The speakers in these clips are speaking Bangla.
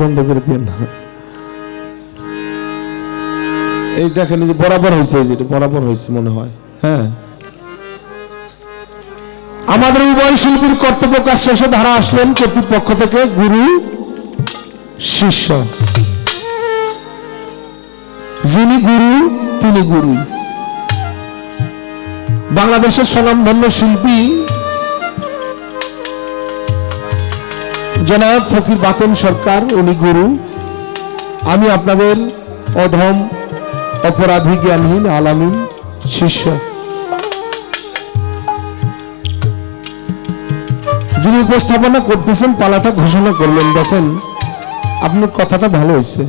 বন্ধ করে দিয়ে না। এই দেখেন যে বরাবর হয়েছে, যেটা বরাবর হয়েছে মনে হয়। হ্যাঁ, আমাদের উভয় শিল্পীর কর্তব্য কাজ শেষে ধারা আসলেন কর্তৃপক্ষ থেকে গুরু শিষ্য। যিনি গুরু তিনি গুরু। বাংলাদেশের স্বনামধন্য শিল্পী জনাব ফকির বাতেন সরকার, উনি গুরু। আমি আপনাদের অধম অপরাধী জ্ঞানহীন আলামিন শিষ্য। যিনি উপস্থাপনা করতেছেন পালাটা ঘোষণা করলেন। দেখেন আপনার কথাটা ভালো হয়েছে।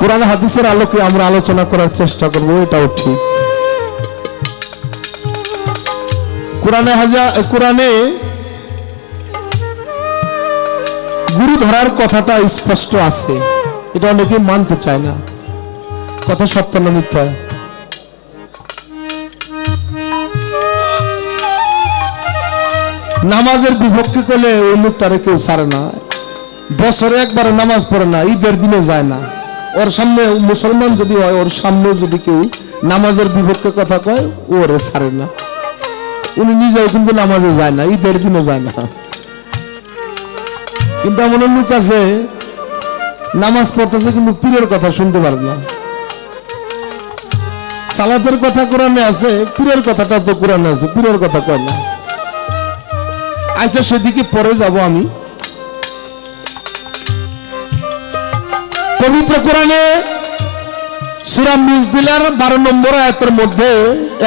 কোরআন হাদিসের আলোকে আমরা আলোচনা করার চেষ্টা করব, এটাও ঠিক। কোরআনে গুরু ধরার কথাটা স্পষ্ট আছে, এটা অনেকে মানতে চায় না। কথা সত্য না মিথ্যা? নামাজের বিপক্ষে করলে ওই লোকটারে কেউ ছাড়ে না। বছরে একবার নামাজ পড়ে না, ঈদের দিনে যায় না। ওর সামনে মুসলমান যদি হয়, ওর সামনে যদি কেউ নামাজের বিপক্ষে কথা কয়, ওরে ছাড়ে না। উনি নিজেও কিন্তু নামাজে যায় না, ঈদের দিনে যায় না। কিন্তু এমন লোক আছে নামাজ পড়তেছে কিন্তু পীরের কথা শুনতে পারে না। সালাতের কথা কোরআনে আছে, পীরের কথাটা তো কোরআনে আছে, পীরের কথা কয় না। আচ্ছা, সেদিকে পরে যাব আমি। পবিত্র কোরআনে সূরা মুজদিলার 12 নম্বর আয়াতের মধ্যে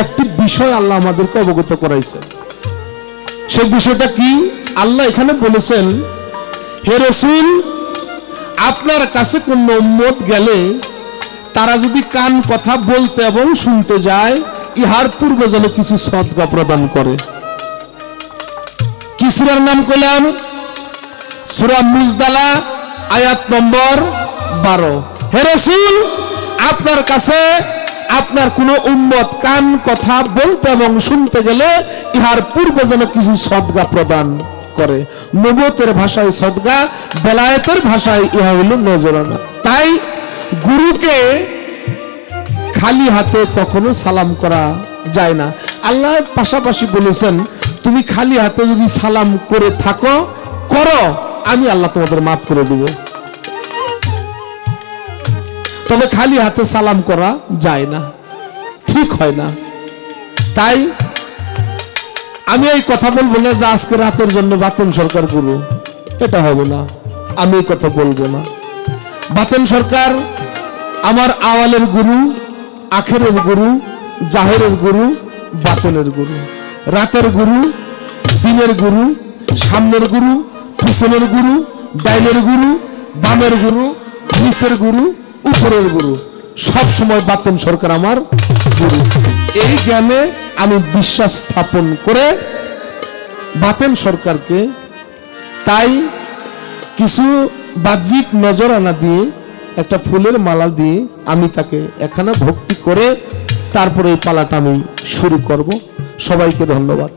একটি বিষয় আল্লাহ আমাদেরকে অবগত করাইছে। সেই বিষয়টা কি? আল্লাহ এখানে বলেছেন, হে রাসূল, আপনার কাছে কোন উম্মত গেলে তারা যদি কান কথা বলতে এবং শুনতে যায়, ইহার পূর্বে যেন কিছু সদকা প্রদান করে। কি সূরার নাম করলাম? সূরা মুজদালা, আয়াত নম্বর 12। হে রাসূল, আপনার কাছে আপনার কোন উম্মত কান কথা বলতে এবং শুনতে গেলে ইহার পূর্বে যেন কিছু সদকা প্রদান করে। নবুয়তের ভাষায় সদকা, বেলায়েতের ভাষায় ইহা হলো নজরানা। তাই গুরুকে খালি হাতে কখনো সালাম করা যায় না। আল্লাহ পাশাপাশি বলেছেন, তুমি খালি হাতে যদি সালাম করে থাকো, করো, আমি আল্লাহ তোমাদের মাফ করে দেব। তবে খালি হাতে সালাম করা যায় না, ঠিক হয় না। তাই আমি এই কথা বলবো না যে আজকে রাতের জন্য বাতেন সরকার গুরু, এটা হবে না। আমি এই কথা বলবো না। বাতেন সরকার আমার আওয়ালের গুরু, আখেরের গুরু, জাহেরের গুরু, বাতেনের গুরু, রাতের গুরু, দিনের গুরু, সামনের গুরু, পিছনের গুরু, ডাইনের গুরু, বামের গুরু, নিচের গুরু, উপরের গুরু, সব সময় বাতেন সরকার আমার গুরু। এই জ্ঞানে আমি বিশ্বাস স্থাপন করে বাতেন সরকারকে তাই কিছু বাহ্যিক নজরানা দিয়ে, একটা ফুলের মালা দিয়ে আমি তাকে এখানে ভক্তি করে তারপরে এই পালাটা আমি শুরু করব। সবাইকে ধন্যবাদ।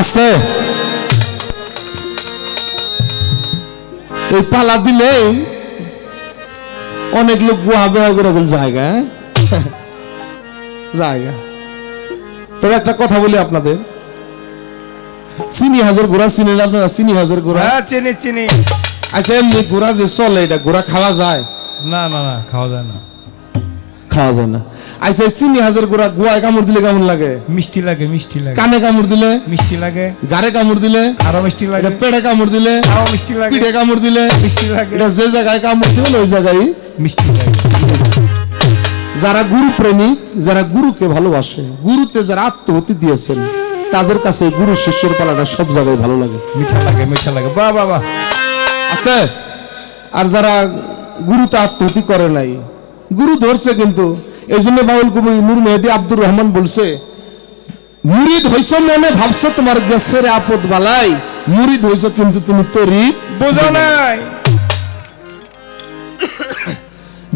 আছে এই পালা দিলে অনেক লোক গুহা গুহা করে জায়গা জায়গা। তবে একটা কথা বলি আপনাদের, চিনি হাজার ঘোড়া চিনেন আপনারা? চিনি হাজার ঘোড়া চিনি চিনি। আচ্ছা এমনি ঘোড়া যে চলে এটা ঘোড়া খাওয়া যায়? না না না খাওয়া যায় না, খাওয়া যায় না। আচ্ছা চিনি হাজার ঘোড়া গুয়ায় কামড় দিলে কেমন লাগে? মিষ্টি লাগে, মিষ্টি লাগে। কানে কামড় দিলে মিষ্টি লাগে, গাড়ে কামড় দিলে আরো মিষ্টি লাগে, পেটে কামড় দিলে আরো মিষ্টি লাগে, পিঠে কামড় দিলে মিষ্টি লাগে। এটা যে জায়গায় কামড় দিবেন ওই জায়গায় মিষ্টি লাগে। যারা গুরু প্রেমিক, যারা গুরুকে ভালোবাসে, গুরুতে যারা আত্মহতি দিয়েছেন, তাদের কাছে গুরু শিষ্যের পালাটা সব জায়গায় ভালো লাগে, মিঠা লাগে, মিঠা লাগে। বাহ বাহ বাহ আছে। আর যারা গুরুতে আত্মহতি করে নাই, গুরু ধরছে কিন্তু। এই জন্য বাউল কবি নূর মেহেদী আব্দুর রহমান বলছে, মুরিদ হইছ মনে ভাবছো তোমার গেছের আপদ বালাই, মুরিদ হইছ কিন্তু তুমি তরি বোঝো নাই।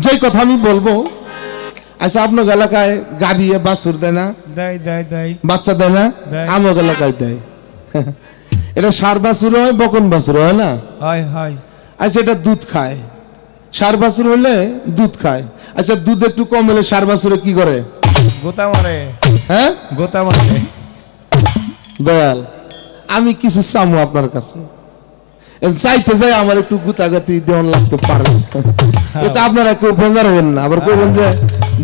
যে কথা আমি বলবো, আচ্ছা আপনার এলাকায় গাভী বাছুর দেয় না? দেয় দেয় দেয়। বাচ্চা দেয় না? আমার এলাকায় দেয়। এটা ষাঁড় বাছুর হয়, বকন বাছুর হয় না? হয় হয়। আচ্ছা এটা দুধ খায়, ষাঁড় বাছুর হলে দুধ খায়। আচ্ছা দুধ একটু কম হলে ষাঁড় বাছুরে কি করে? গোতা মারে। হ্যাঁ গোতা মারে। দয়াল আমি কিছু চামো আপনার কাছে, চাইতে যাই আমার একটু গুতাগাতি দেওয়ান লাগতে পারে। এটা আপনারা কেউ বেজার হবেন না। আবার কেউ যে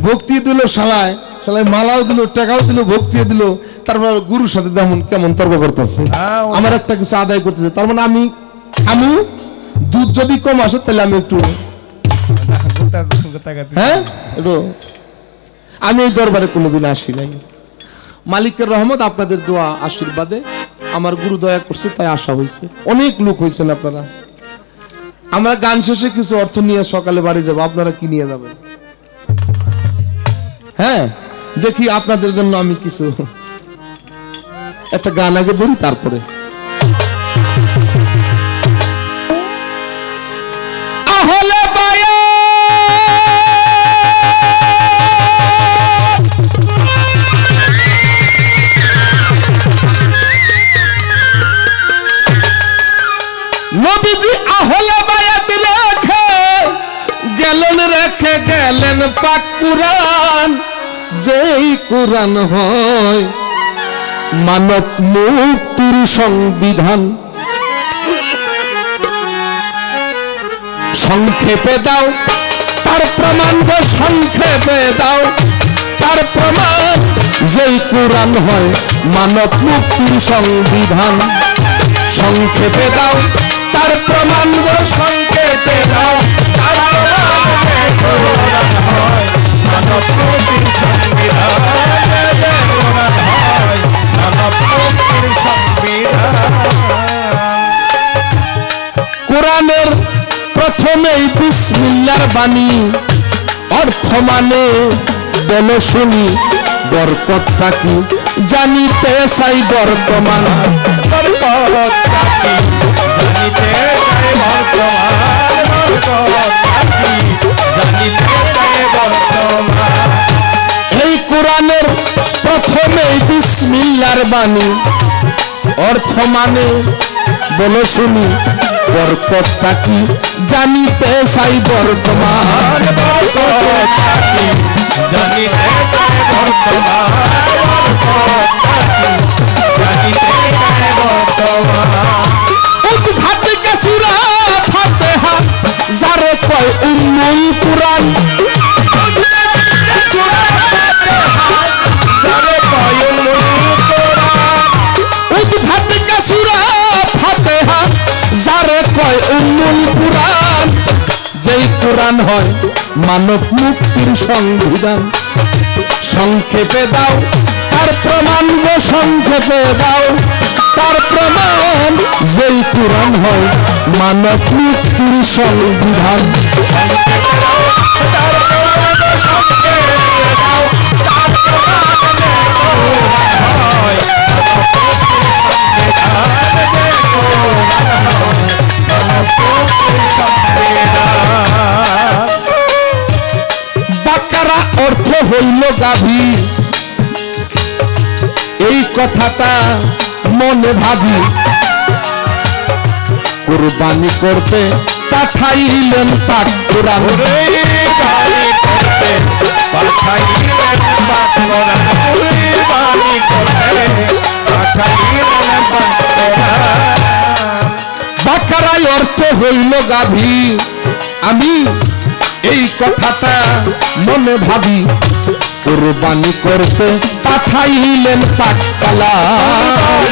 ভক্তি দিল শালায়, শালায় মালাও দিল, টাকাও দিল, ভক্তি দিল, তারপর গুরুর সাথে তেমন কেমন তর্ক করতেছে, আমার একটা কিছু আদায় করতেছে। তার মানে আমি খামু, দুধ যদি কম আসে তাহলে আমি একটু হ্যাঁ একটু। আমি এই দরবারে কোনোদিন আসি নাই। মালিকের রহমত, আপনাদের দোয়া আশীর্বাদে আমার গুরু দয়া করছে, তাই আসা হয়েছে। অনেক লোক হয়েছেন আপনারা। আমরা গান শেষে কিছু অর্থ নিয়ে সকালে বাড়ি যাবো, আপনারা কি নিয়ে যাবেন? হ্যাঁ দেখি আপনাদের জন্য আমি কিছু একটা গান আগে ধরি, তারপরে আহলে বায়া নবীজি আহলে বায়াত রেখে গেলেন পাক কুরআন, যেই কুরআন হয় মানব মুক্তির সংবিধান। সংক্ষেপে দাও তার প্রমাণ গো, সংক্ষেপে দাও তার প্রমাণ, যেই কুরআন হয় মানব মুক্তির সংবিধান। সংক্ষেপে দাও তার প্রমাণ গো, সংক্ষেপে দাও তার প্রমাণ, যে কুরআন হয় মানব মুক্তির সংবিধান, যে কুরআন হয় মানব মুক্তির সংবিধান। কুরআনের প্রথমেই বিসমিল্লাহর বাণী, অর্থ মানে বলো শুনি বরকতটা কি, জানিতে চাই বর্তমান। এই কুরআনের প্রথমেই বিসমিল্লাহর বাণী, অর্থ মানে বলো শুনি বরকতটা কি, জানিতে চাই বর্তমান। জানিতে চাই বর্তমান, উদ্ঘাত কে সূরা ফাতিহা যারে কয় উম্মুল কুরআন। উদ্ঘাত কে সূরা ফাতিহা যারে কয় উম্মুল কুরআন, যেই কুরআন হয় মানব মুক্তির সংবিধান। সংক্ষেপে দাও তার প্রমাণ গো, সংক্ষেপে দাও তার প্রমাণ, যেই কুরআন হয় মানব মুক্তির সংবিধান। সংক্ষেপে দাও তার প্রমাণ গো, সংক্ষেপে দাও তার প্রমাণ, যে কুরআন হয় মানব মুক্তির সংবিধান, যে কুরআন হয় মানব মুক্তির সংবিধান। বাকারা অর্থ হইল গাভী, এই কথাটা মনে ভাবি কুরবানি করতে পাঠাইলেন পাক কুরআন বাকারায় অর্থ হইল গাভী আমি এই কথাটা মনে ভাবি কুরবানি করতে পাঠাইলেন পাক কালাম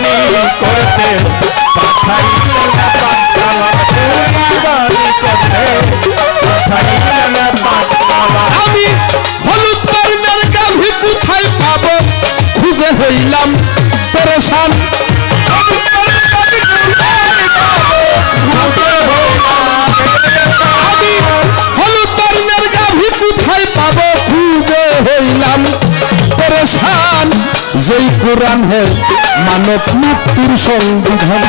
করতে পাঠাইলেন পাক কালাম কুরবানি করতে পাঠাইলেন পাক কালাম আমি হলুদ বর্ণের গাভী কোথায় পাবো খুঁজে হইলাম পেরেশান আমি হলুদ বর্ণের গাভী কোথায় পাবো খুঁজে হইলাম পেরেশান যেই কুরআন হয় মানব মুক্তির সংবিধান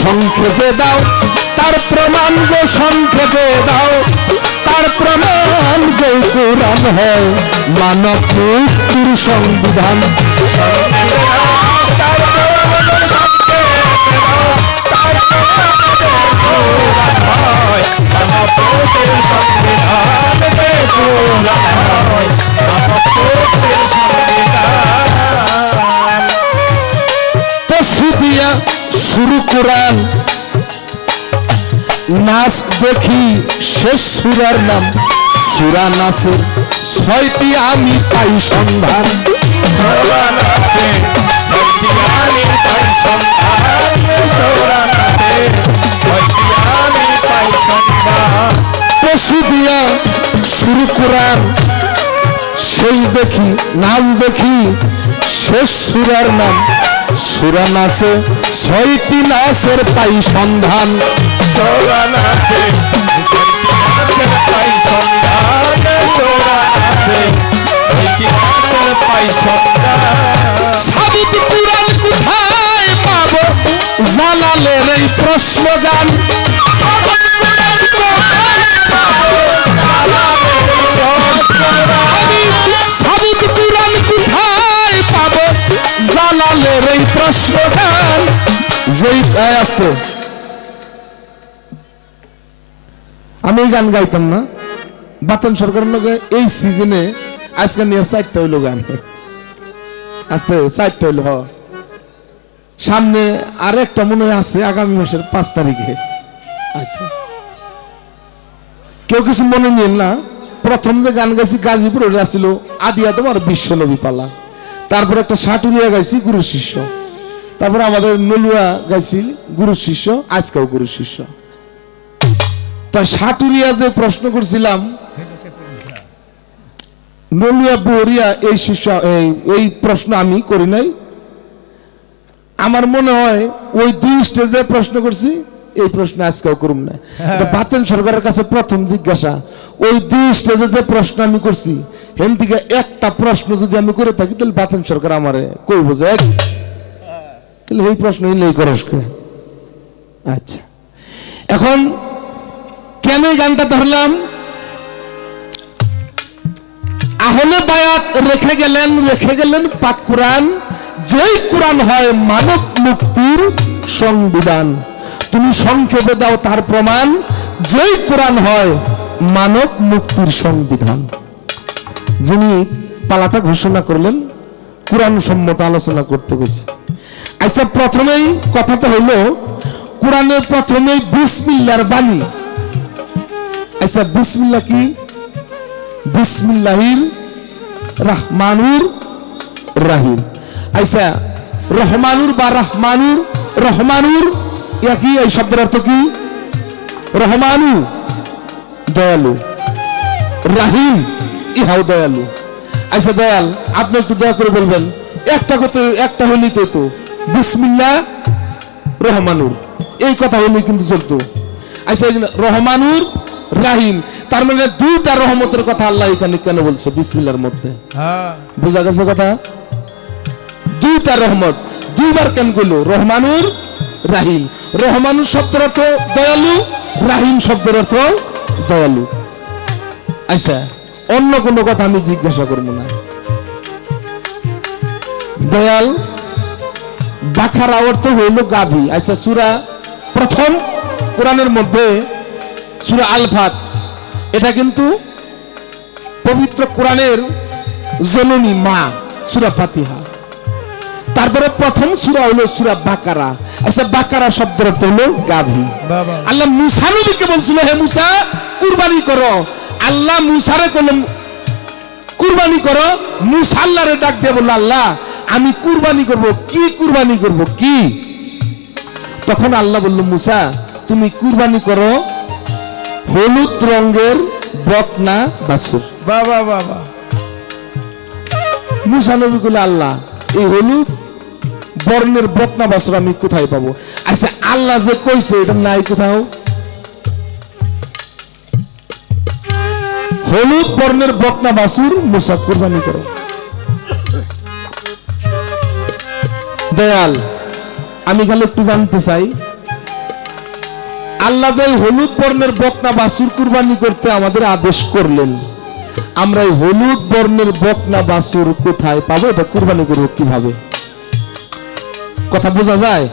সংক্ষেপে দাও তার প্রমাণ গো সংক্ষেপে দাও তার প্রমাণ যেই কুরআন হয় মানব মুক্তির সংবিধান পশু দিয়া শুরু কুরআন নাচ দেখি শেষ সূরার নাম সূরা নাসের 6টি আমি পাই সন্ধান সূরা নাসের 6টি আমি পাই সন্ধান সূরা নাসের 6টি আমি পাই সন্ধান পশু দিয়া শুরু কুরআন সেই দেখি নাচ দেখি শেষ সূরার নাম সূরা নাসে 6টি নাসের পাই সন্ধান সূরা নাসে 6টি নাসের পাই সন্ধান সূরা নাসে 6টি নাসের পাই সন্ধান সাবিত কুরআন কোথায় পাবো জালালের এই প্রশ্নগান সাবিত কুরআন কোথায় পাবো জালালের এই প্রশ্নগান আমি সাবিত কুরআন কোথায় পাবো জালালের এই প্রশ্নগান যেই আসতো আমি গান গাইতাম না বাতন সরকার এই সিজনে আজকে নিয়ে 4টা হইল গান আজকে 4টা হইল সামনে আর একটা মনে হয় আছে আগামী মাসের 5 তারিখে আচ্ছা কেউ কিছু মনে নিন না প্রথম যে গান গাইছি গাজীপুর ওটা ছিল আদিয়া তোমার বিশ্ব নবী পালা তারপর একটা সাটুরিয়া গাইছি গুরু শিষ্য তারপর আমাদের নলুয়া গাইছি গুরু শিষ্য আজকেও গুরু শিষ্য তা সাটুরিয়া যে প্রশ্ন করছিলাম নলুয়া বহরিয়া এই শিষ্য এই প্রশ্ন আমি করি নাই আমার মনে হয় ওই 2 স্টেজে প্রশ্ন করছি এই প্রশ্ন আজকেও করুম না বাতেন সরকারের কাছে প্রথম জিজ্ঞাসা ওই 2 স্টেজে যে প্রশ্ন আমি করছি হেন থেকে একটা প্রশ্ন যদি আমি করে থাকি তাহলে বাতেন সরকার আমারে কইব যে তাহলে এই প্রশ্ন নেই করস আচ্ছা এখন কেন এই গানটা ধরলাম আহলে বায়াত রেখে গেলেন পাক কুরআন যেই কুরআন হয় মানব মুক্তির সংবিধান তুমি সংক্ষেপে দাও তার প্রমাণ যেই কুরআন হয় মানব মুক্তির সংবিধান যিনি পালাটা ঘোষণা করলেন কুরআন সম্মত আলোচনা করতে গেছে আচ্ছা প্রথমেই কথাটা হলো কুরআনের প্রথমেই বিসমিল্লাহর বাণী আচ্ছা বিসমিল্লাহ কি বিসমিল্লাহির রহমানুর রহিম আচ্ছা রহমানুর বা রহমানুর একই এই শব্দের অর্থ কি রহমানু দয়ালু রাহিম ইহাও দয়ালু আচ্ছা দয়াল আপনি একটু দয়া করে বলবেন একটা হইলেই তো বিসমিল্লাহ রহমানুর এই কথা হইলেই কিন্তু চলতো আচ্ছা রহমানুর রাহিম তার মানে 2টা রহমতের কথা আল্লাহ এখানে কেন বলছে বিসমিল্লাহর মধ্যে বুঝা গেছে কথা 2টা রহমত 2বার কেন কইলো রহমানুর রাহিম রহমানুর শব্দের অর্থ দয়ালু রাহিম শব্দের অর্থ দয়ালু আচ্ছা অন্য কোনো কথা আমি জিজ্ঞাসা করব না দয়াল বাকারা অর্থ হইল গাভী। আচ্ছা, সূরা প্রথম কোরআনের মধ্যে সূরা আল ফাত, এটা কিন্তু পবিত্র কোরআনের জননী মা, সূরা ফাতিহা। তারপরে প্রথম সূরা হলো সূরা বাকারা। আচ্ছা, বাকারা শব্দের অর্থ হলো গাভী। আল্লাহ মুসা নবীকে বলছিল, হে মুসা কুরবানি করো। আল্লাহ মুসারে বললেন কুরবানি করো। মুসা আল্লাহরে ডাক দিয়ে বলল, আল্লাহ আমি কুরবানি করব, কি কুরবানি করব কি? তখন আল্লাহ বলল, মুসা তুমি কুরবানি করো হলুদ রঙের বকনা বাছুর। বাবা বাবা। মুসা নবী বলে, আল্লাহ এই হলুদ বর্ণের বকনা বাছুর আমি কোথায় পাবো? আচ্ছা, আল্লাহ যে কইছে এটা নাই কোথাও। হলুদ বর্ণের বকনা বাছুর মুসা কুরবানি করো। দয়াল, আমি খালি একটু জানতে চাই, আল্লাহ যে হলুদ বর্ণের বকনা বাছুর কুরবানি করতে আমাদের আদেশ করলেন, আমরা এই হলুদ বর্ণের বকনা বাছুর কোথায় পাবো? এটা কুরবানি করবো কিভাবে? কথা বোঝা যায়?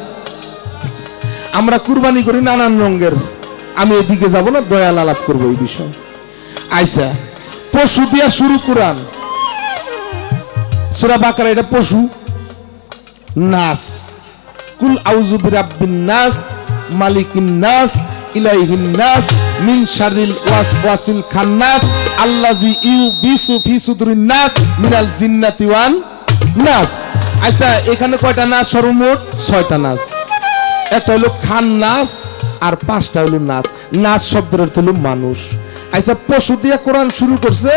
আমরা কুরবানি করি নানান রঙের, আমি এদিকে যাব না, দয়াল আলাপ করবো এই বিষয়। আচ্ছা, পশু দিয়া শুরু কোরআন, সূরা বাকারা, এটা পশু। নাস, কুল আউযু বিরাব্বিন নাস, মালিকিন নাস, ইলাইহিন নাস, মিন শাররিল ওয়াসওয়াসিল খান্নাস, আল্লাযী ইউবিসু ফি সুদুরিন নাস মিনাল জিন্নাতি ওয়ান নাস। আচ্ছা, এখানে কয়টা নাস? সর্বমোট 6টা নাস। একটা হলো খান্নাস আর 5টা হলো নাস। নাস শব্দের অর্থ হলো মানুষ। আচ্ছা, পশু দিয়ে কোরআন শুরু করছে,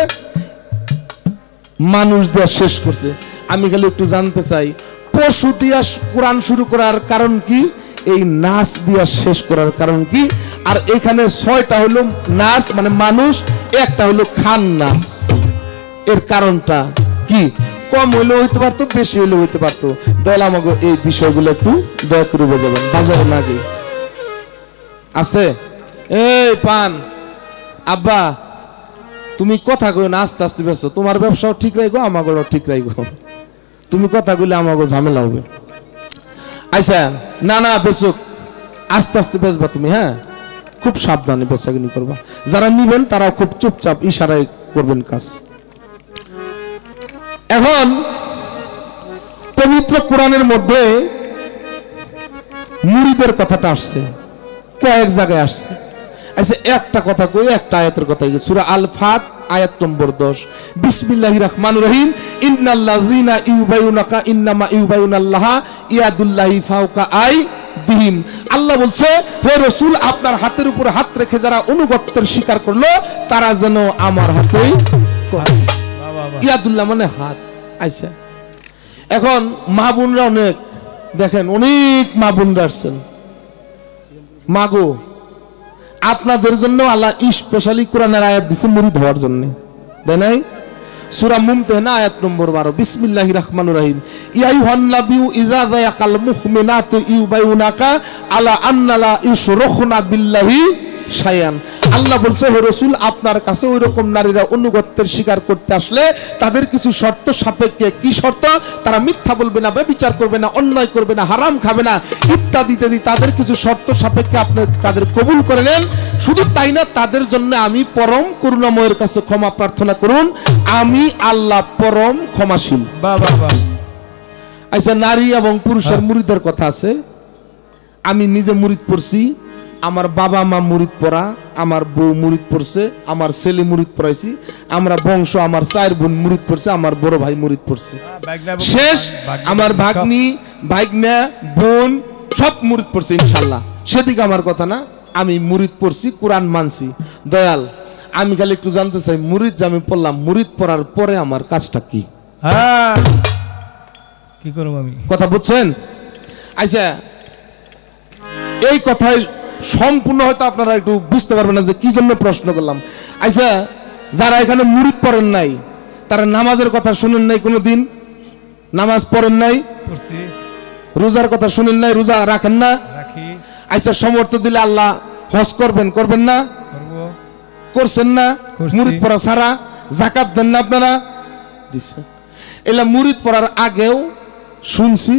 মানুষ দিয়ে শেষ করছে। আমি খালি একটু জানতে চাই, পশু দিয়া কোরআন শুরু করার কারণ কি? এই নাচ দিয়া শেষ করার কারণ কি? আর এখানে 6টা হলো নাচ মানে মানুষ, একটা হলো খান নাচ, এর কারণটা কি? কম হইলেও হইতে পারতো, বেশি হইলেও হইতে পারতো। দয়াল আমাকে এই বিষয়গুলো একটু দয়া করে বোঝাবেন। বাজারে না গিয়ে আস্তে, এই পান আব্বা তুমি কথা কই না, আস্তে আস্তে বেসো, তোমার ব্যবসাও ঠিক রাখো, আমাকেও ঠিক রাখো। তুমি কথা কইলে আমাকে ঝামেলা হবে। আচ্ছা, না না বেসুক, আস্তে আস্তে বেচবা তুমি, হ্যাঁ খুব সাবধানে বেচাকিনি করবা। যারা নিবেন তারাও খুব চুপচাপ ইশারায় করবেন কাজ। এখন পবিত্র কোরআনের মধ্যে মুরিদের কথাটা আসছে, কয়েক জায়গায় আসছে। আচ্ছা, একটা কথা কই, একটা আয়াতের কথা, সূরা আল ফাত আয়াত নম্বর 10, বিসমিল্লাহির রহমানির রহিম, ইন্নাল্লাযীনা ইউবাইউনাকা ইন্নামা ইউবাইউনাল্লাহা ইয়াদুল্লাহি ফাওকা আইদিহিম। আল্লাহ বলছে, হে রাসূল আপনার হাতের উপর হাত রেখে যারা অনুগত্যের স্বীকার করলো তারা যেন আমার হাতেই করে। ইয়াদুল্লাহ মানে হাত। আচ্ছা, এখন মা বোনরা অনেক, দেখেন অনেক মা বোনরা আসছেন, মাগো আপনাদের জন্য আল্লাহ স্পেশালি কোরআনের আয়াত দিয়েছে মুরিদ হওয়ার জন্য, তাই নাই? সূরা মুমতাহিনা আয়াত নম্বর 12, বিসমিল্লাহির রহমানির রহিম, ইয়া আইয়ুহান নাবিয়্যু ইযা যায়াকাল মুমিনাতু ইউবাইউনাকা আলা আন্না লা ইউশরিকুনা বিল্লাহি শায়ান। আল্লাহ বলছে, হে রাসূল আপনার কাছে ওই রকম নারীরা অনুগত্যের স্বীকার করতে আসলে তাদের কিছু শর্ত সাপেক্ষে, কি শর্ত? তারা মিথ্যা বলবে না, ব্যভিচার করবে না, অন্যায় করবে না, হারাম খাবে না, ইত্যাদি ইত্যাদি। তাদের কিছু শর্ত সাপেক্ষে আপনি তাদের কবুল করে নেন। শুধু তাই না, তাদের জন্য আমি পরম করুণাময়ের কাছে ক্ষমা প্রার্থনা করুন, আমি আল্লাহ পরম ক্ষমাশীল। বাবা বাবা। আচ্ছা, নারী এবং পুরুষের মুরিদের কথা আছে। আমি নিজে মুরিদ পড়ছি, আমার বাবা মা মুরিদ পড়া, আমার বউ মুরিদ পড়ছে, আমার ছেলে মুরিদ পড়াইছি, আমরা বংশ আমার 4 বোন মুরিদ পড়ছে, আমার বড় ভাই মুরিদ পড়ছে, শেষ আমার ভাগ্নি ভাগ্না বোন সব মুরিদ পড়ছে ইনশাআল্লাহ। সেদিকে আমার কথা না, আমি মুরিদ পড়ছি, কোরআন মানছি। দয়াল, আমি খালি একটু জানতে চাই, মুরিদ যে আমি পড়লাম, মুরিদ পড়ার পরে আমার কাজটা কি? হ্যাঁ কি করব আমি? কথা বুঝছেন? আচ্ছা, এই কথাই সম্পূর্ণ হয়তো আপনারা একটু বুঝতে পারবেন না যে কি জন্য প্রশ্ন করলাম। আচ্ছা, যারা এখানে মুরিদ পড়েন নাই তারা নামাজের কথা শুনেন নাই, কোনোদিন নামাজ পড়েন নাই, রোজার কথা শুনেন নাই, রোজা রাখেন না? আচ্ছা, সমর্থ দিলে আল্লাহ হজ করবেন, করবেন না? করছেন না? মুরিদ পড়া ছাড়া যাকাত দেন না আপনারা? দিচ্ছেন। এলা মুরিদ পড়ার আগেও শুনছি,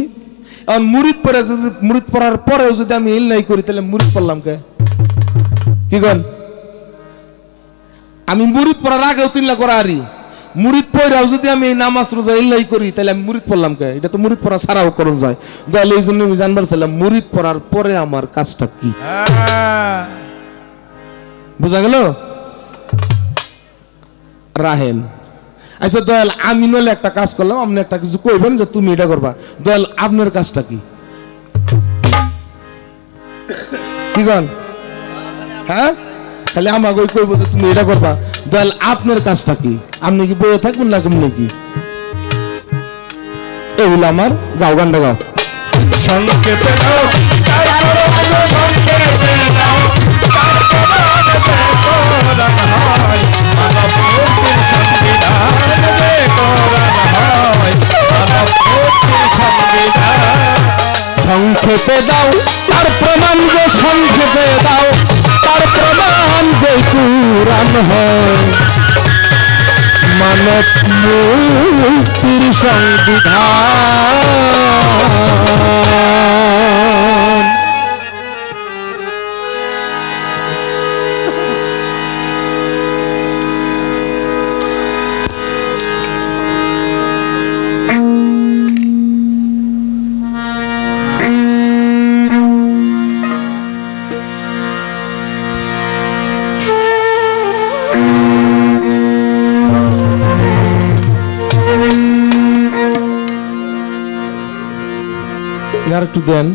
এখন মুরিদ পড়ে যদি মুরিদ পড়ার পরেও যদি আমি ইল নাই করি তাহলে মুরিদ পড়লাম কে কি কন আমি মুরিদ পড়ার আগেও তিল্লা করা আরি মুরিদ পড়াও যদি আমি এই নামাজ রোজা ইল্লাই করি তাহলে আমি মুরিদ পড়লাম কে এটা তো মুরিদ পড়া ছাড়াও করুন যায় তাহলে এই জন্য আমি জানবার চাইলাম মুরিদ পড়ার পরে আমার কাজটা কি বুঝা গেল রাহেন আচ্ছা দয়াল আমি নলে একটা কাজ করলাম আপনি একটা কিছু কইবেন যে তুমি এটা করবা দয়াল আপনার কাজটা কি কি কন হ্যাঁ তাহলে আমাকে ওই কইব যে তুমি এটা করবা দয়াল আপনার কাজটা কি আপনি কি বইয়ে থাকবেন না কেমন কি এই হলো আমার গাও গানটা গাও সংক্ষেপে দাও সংক্ষেপে দাও সংক্ষেপে দাও তার প্রমাণ যে সংক্ষেপে দাও তার প্রমাণ যে কুরআন হয় মানব মুক্তির সংবিধান আর একটু দেন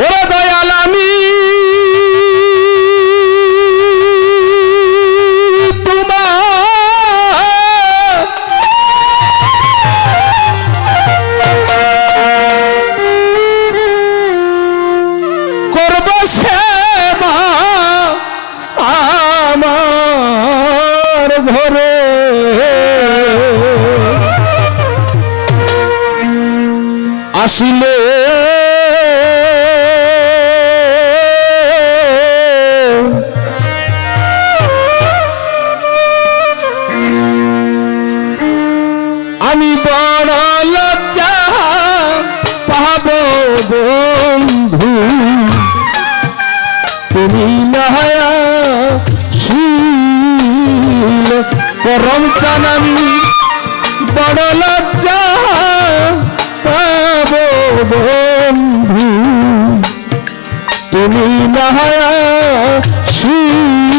ওরে দয়াল আমি আসিলে আমি বড় লজ্জা পাব বন্ধু তুমি নাহায়া শীল করম চান আমি বড় লজ্জা পাব বন্ধু তুমি নাহায়া শীলে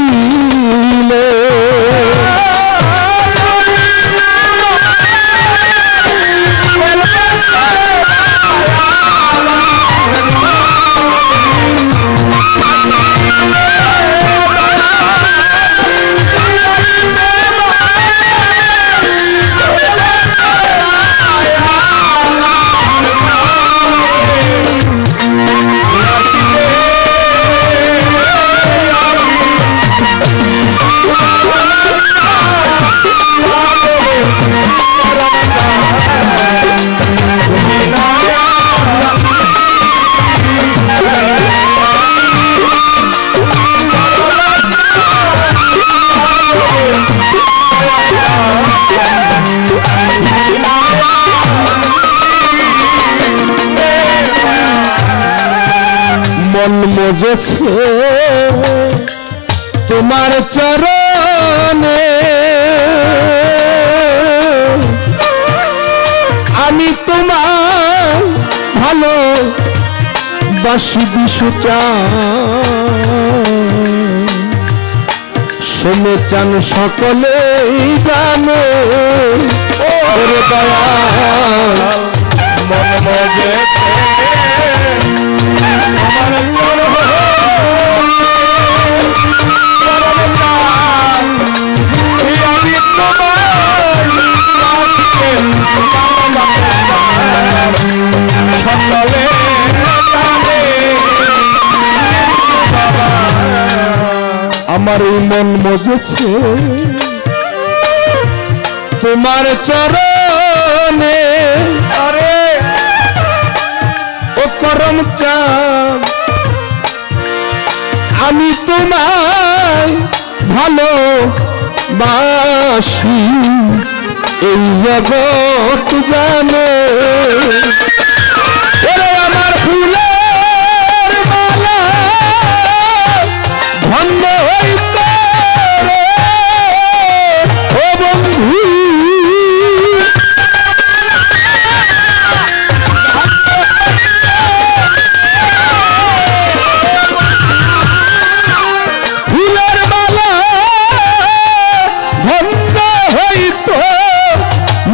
মন মজেছে তোমার চরণে আমি তোমার ভালো বাসি বিশুচা শুনে চান সকলেই জানে ওরে দয়াল মন মজেছে সকলে আমার এই মন মজেছে তোমার চরণে আরে ও করম চাঁদ আমি তোমায় ভালোবাসি এই জগৎ জানে ওরে আমার ফুলের মালা ধন্য হইতে রে ও বন্ধু ফুলের মালা ধন্য হইতো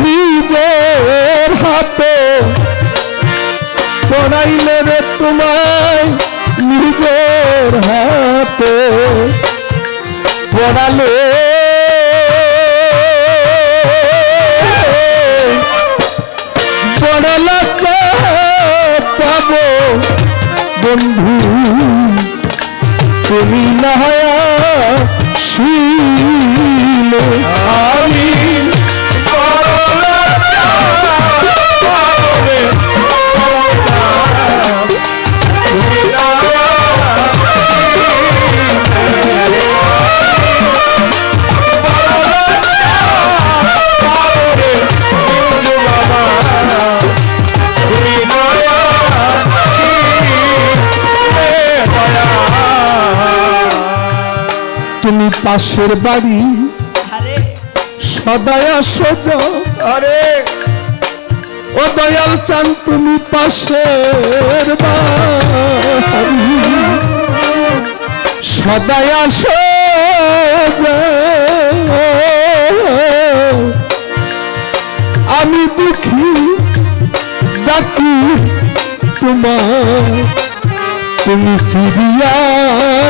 নিজের হাতে পড়াইলে রে তোমায় নিজের হাতে পড়ালে পড়ালে পাবো বন্ধু তুমি না শিলে আমি তুমি পাশের বাড়ি সদায় সোজা আরে ও দয়াল চান তুমি পাশের বাড়ি সদায় সোজা আমি দুঃখী ডাকি তোমার তুমি ফিরিয়া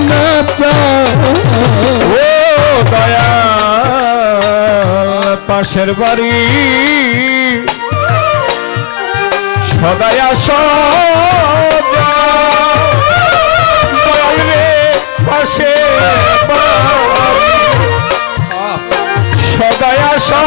না চাও ও দয়া পাশের বাড়ি সদাই আসো দয়াল রে পাশে সদাই আসো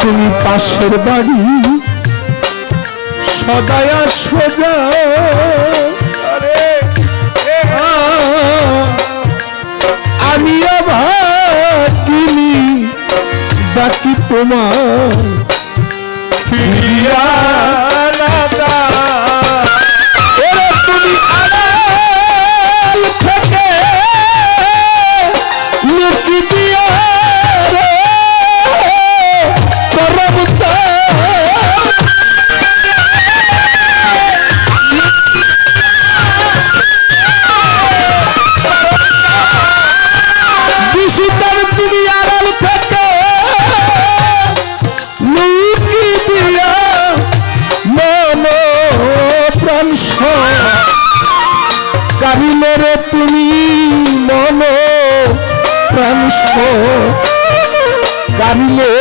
তুমি পাশের বাড়ি সদায় সোজা আমি ভাগিনি বাকি তোমার ফিরিয়া না যা তুমি আড়াল থেকে লুকি দিয়া রে করব বিশুচার তুমি আড়াল থেকে লুকি দিয়া মন প্রাণ কারিলে রে তুমি মন প্রাণ কারিলে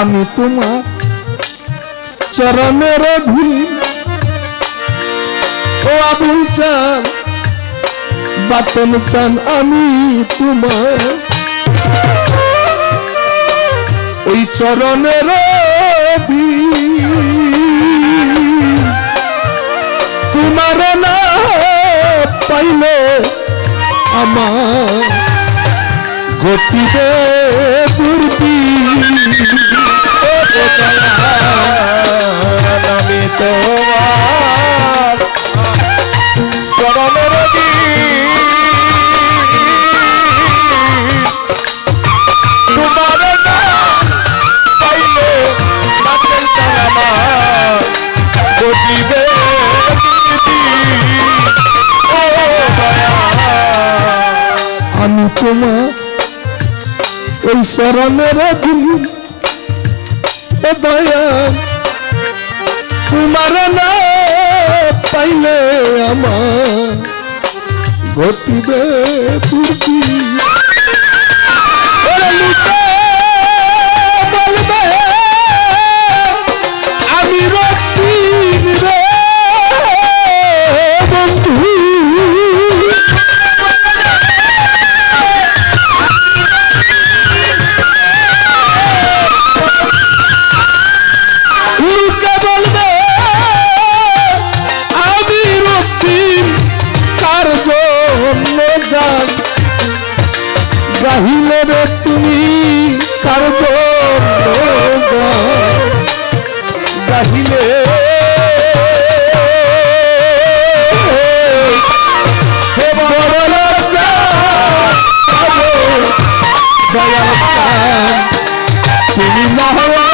আমি তোমার চরণের অধীন ও আবুল চান বাতন চান আমি তোমার ওই চরণের অধীন তোমার না পাইলে আমার ঘটিবে দুর্দিন আমি তোমার চরণের ওই চরণের ধুলি ও দয়া তোমার না পাইলে আমার ঘটিবে তুর্কি বলবে আমি রক্তির রে বন্ধু লোকে বলবে আমি রক্তির কার জন্য গান গাহিলে রে তুমি কার জন্য গান গাহিলে তুমি না হওয়া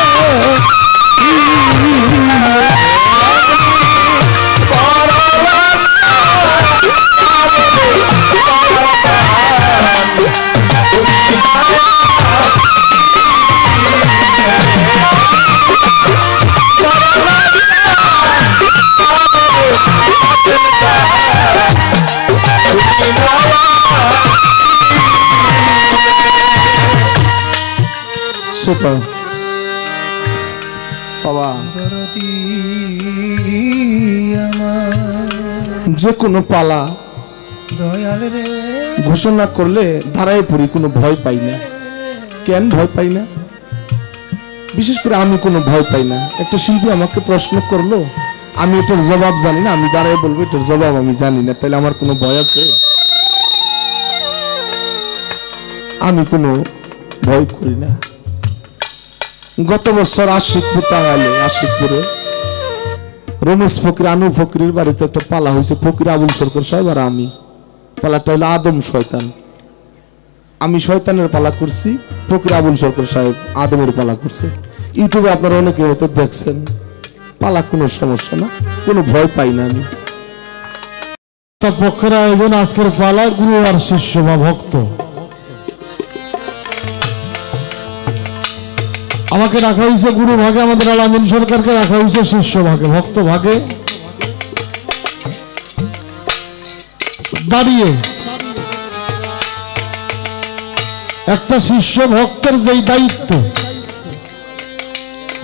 সুপার বাবা যে কোনো পালা ঘোষণা করলে ধারায় পড়ি কোনো ভয় পাই না কেন ভয় পাই না বিশেষ করে আমি কোনো ভয় পাই না একটা শিল্পী আমাকে প্রশ্ন করলো আমি এটার জবাব জানি না আমি দাঁড়ায় বলবো এটার জবাব আমি জানি না তাহলে আমার কোনো ভয় আছে আমি কোনো ভয় করি না গত বছর আশিকপুর টাঙ্গাইলে আশিকপুরে রমেশ ফকির আনু ফকিরের বাড়িতে একটা পালা হয়েছে ফকির আবুল সরকার সাহেব আর আমি পালাটা হলো আদম শয়তান আমি শয়তানের পালা করছি ফকির আবুল সরকার সাহেব আদমের পালা করছে ইউটিউবে আপনারা অনেকে হয়তো দেখছেন পালা কোনো সমস্যা না কোনো ভয় পাই না আমি পক্ষের আয়োজন আজকের পালা গুরু আর শিষ্য বা ভক্ত আমাকে রাখা হয়েছে গুরু ভাগে আমাদের আলামিন সরকারকে রাখা হয়েছে শিষ্য ভাগে ভক্ত ভাগে দাঁড়িয়ে একটা শিষ্য ভক্তের যেই দায়িত্ব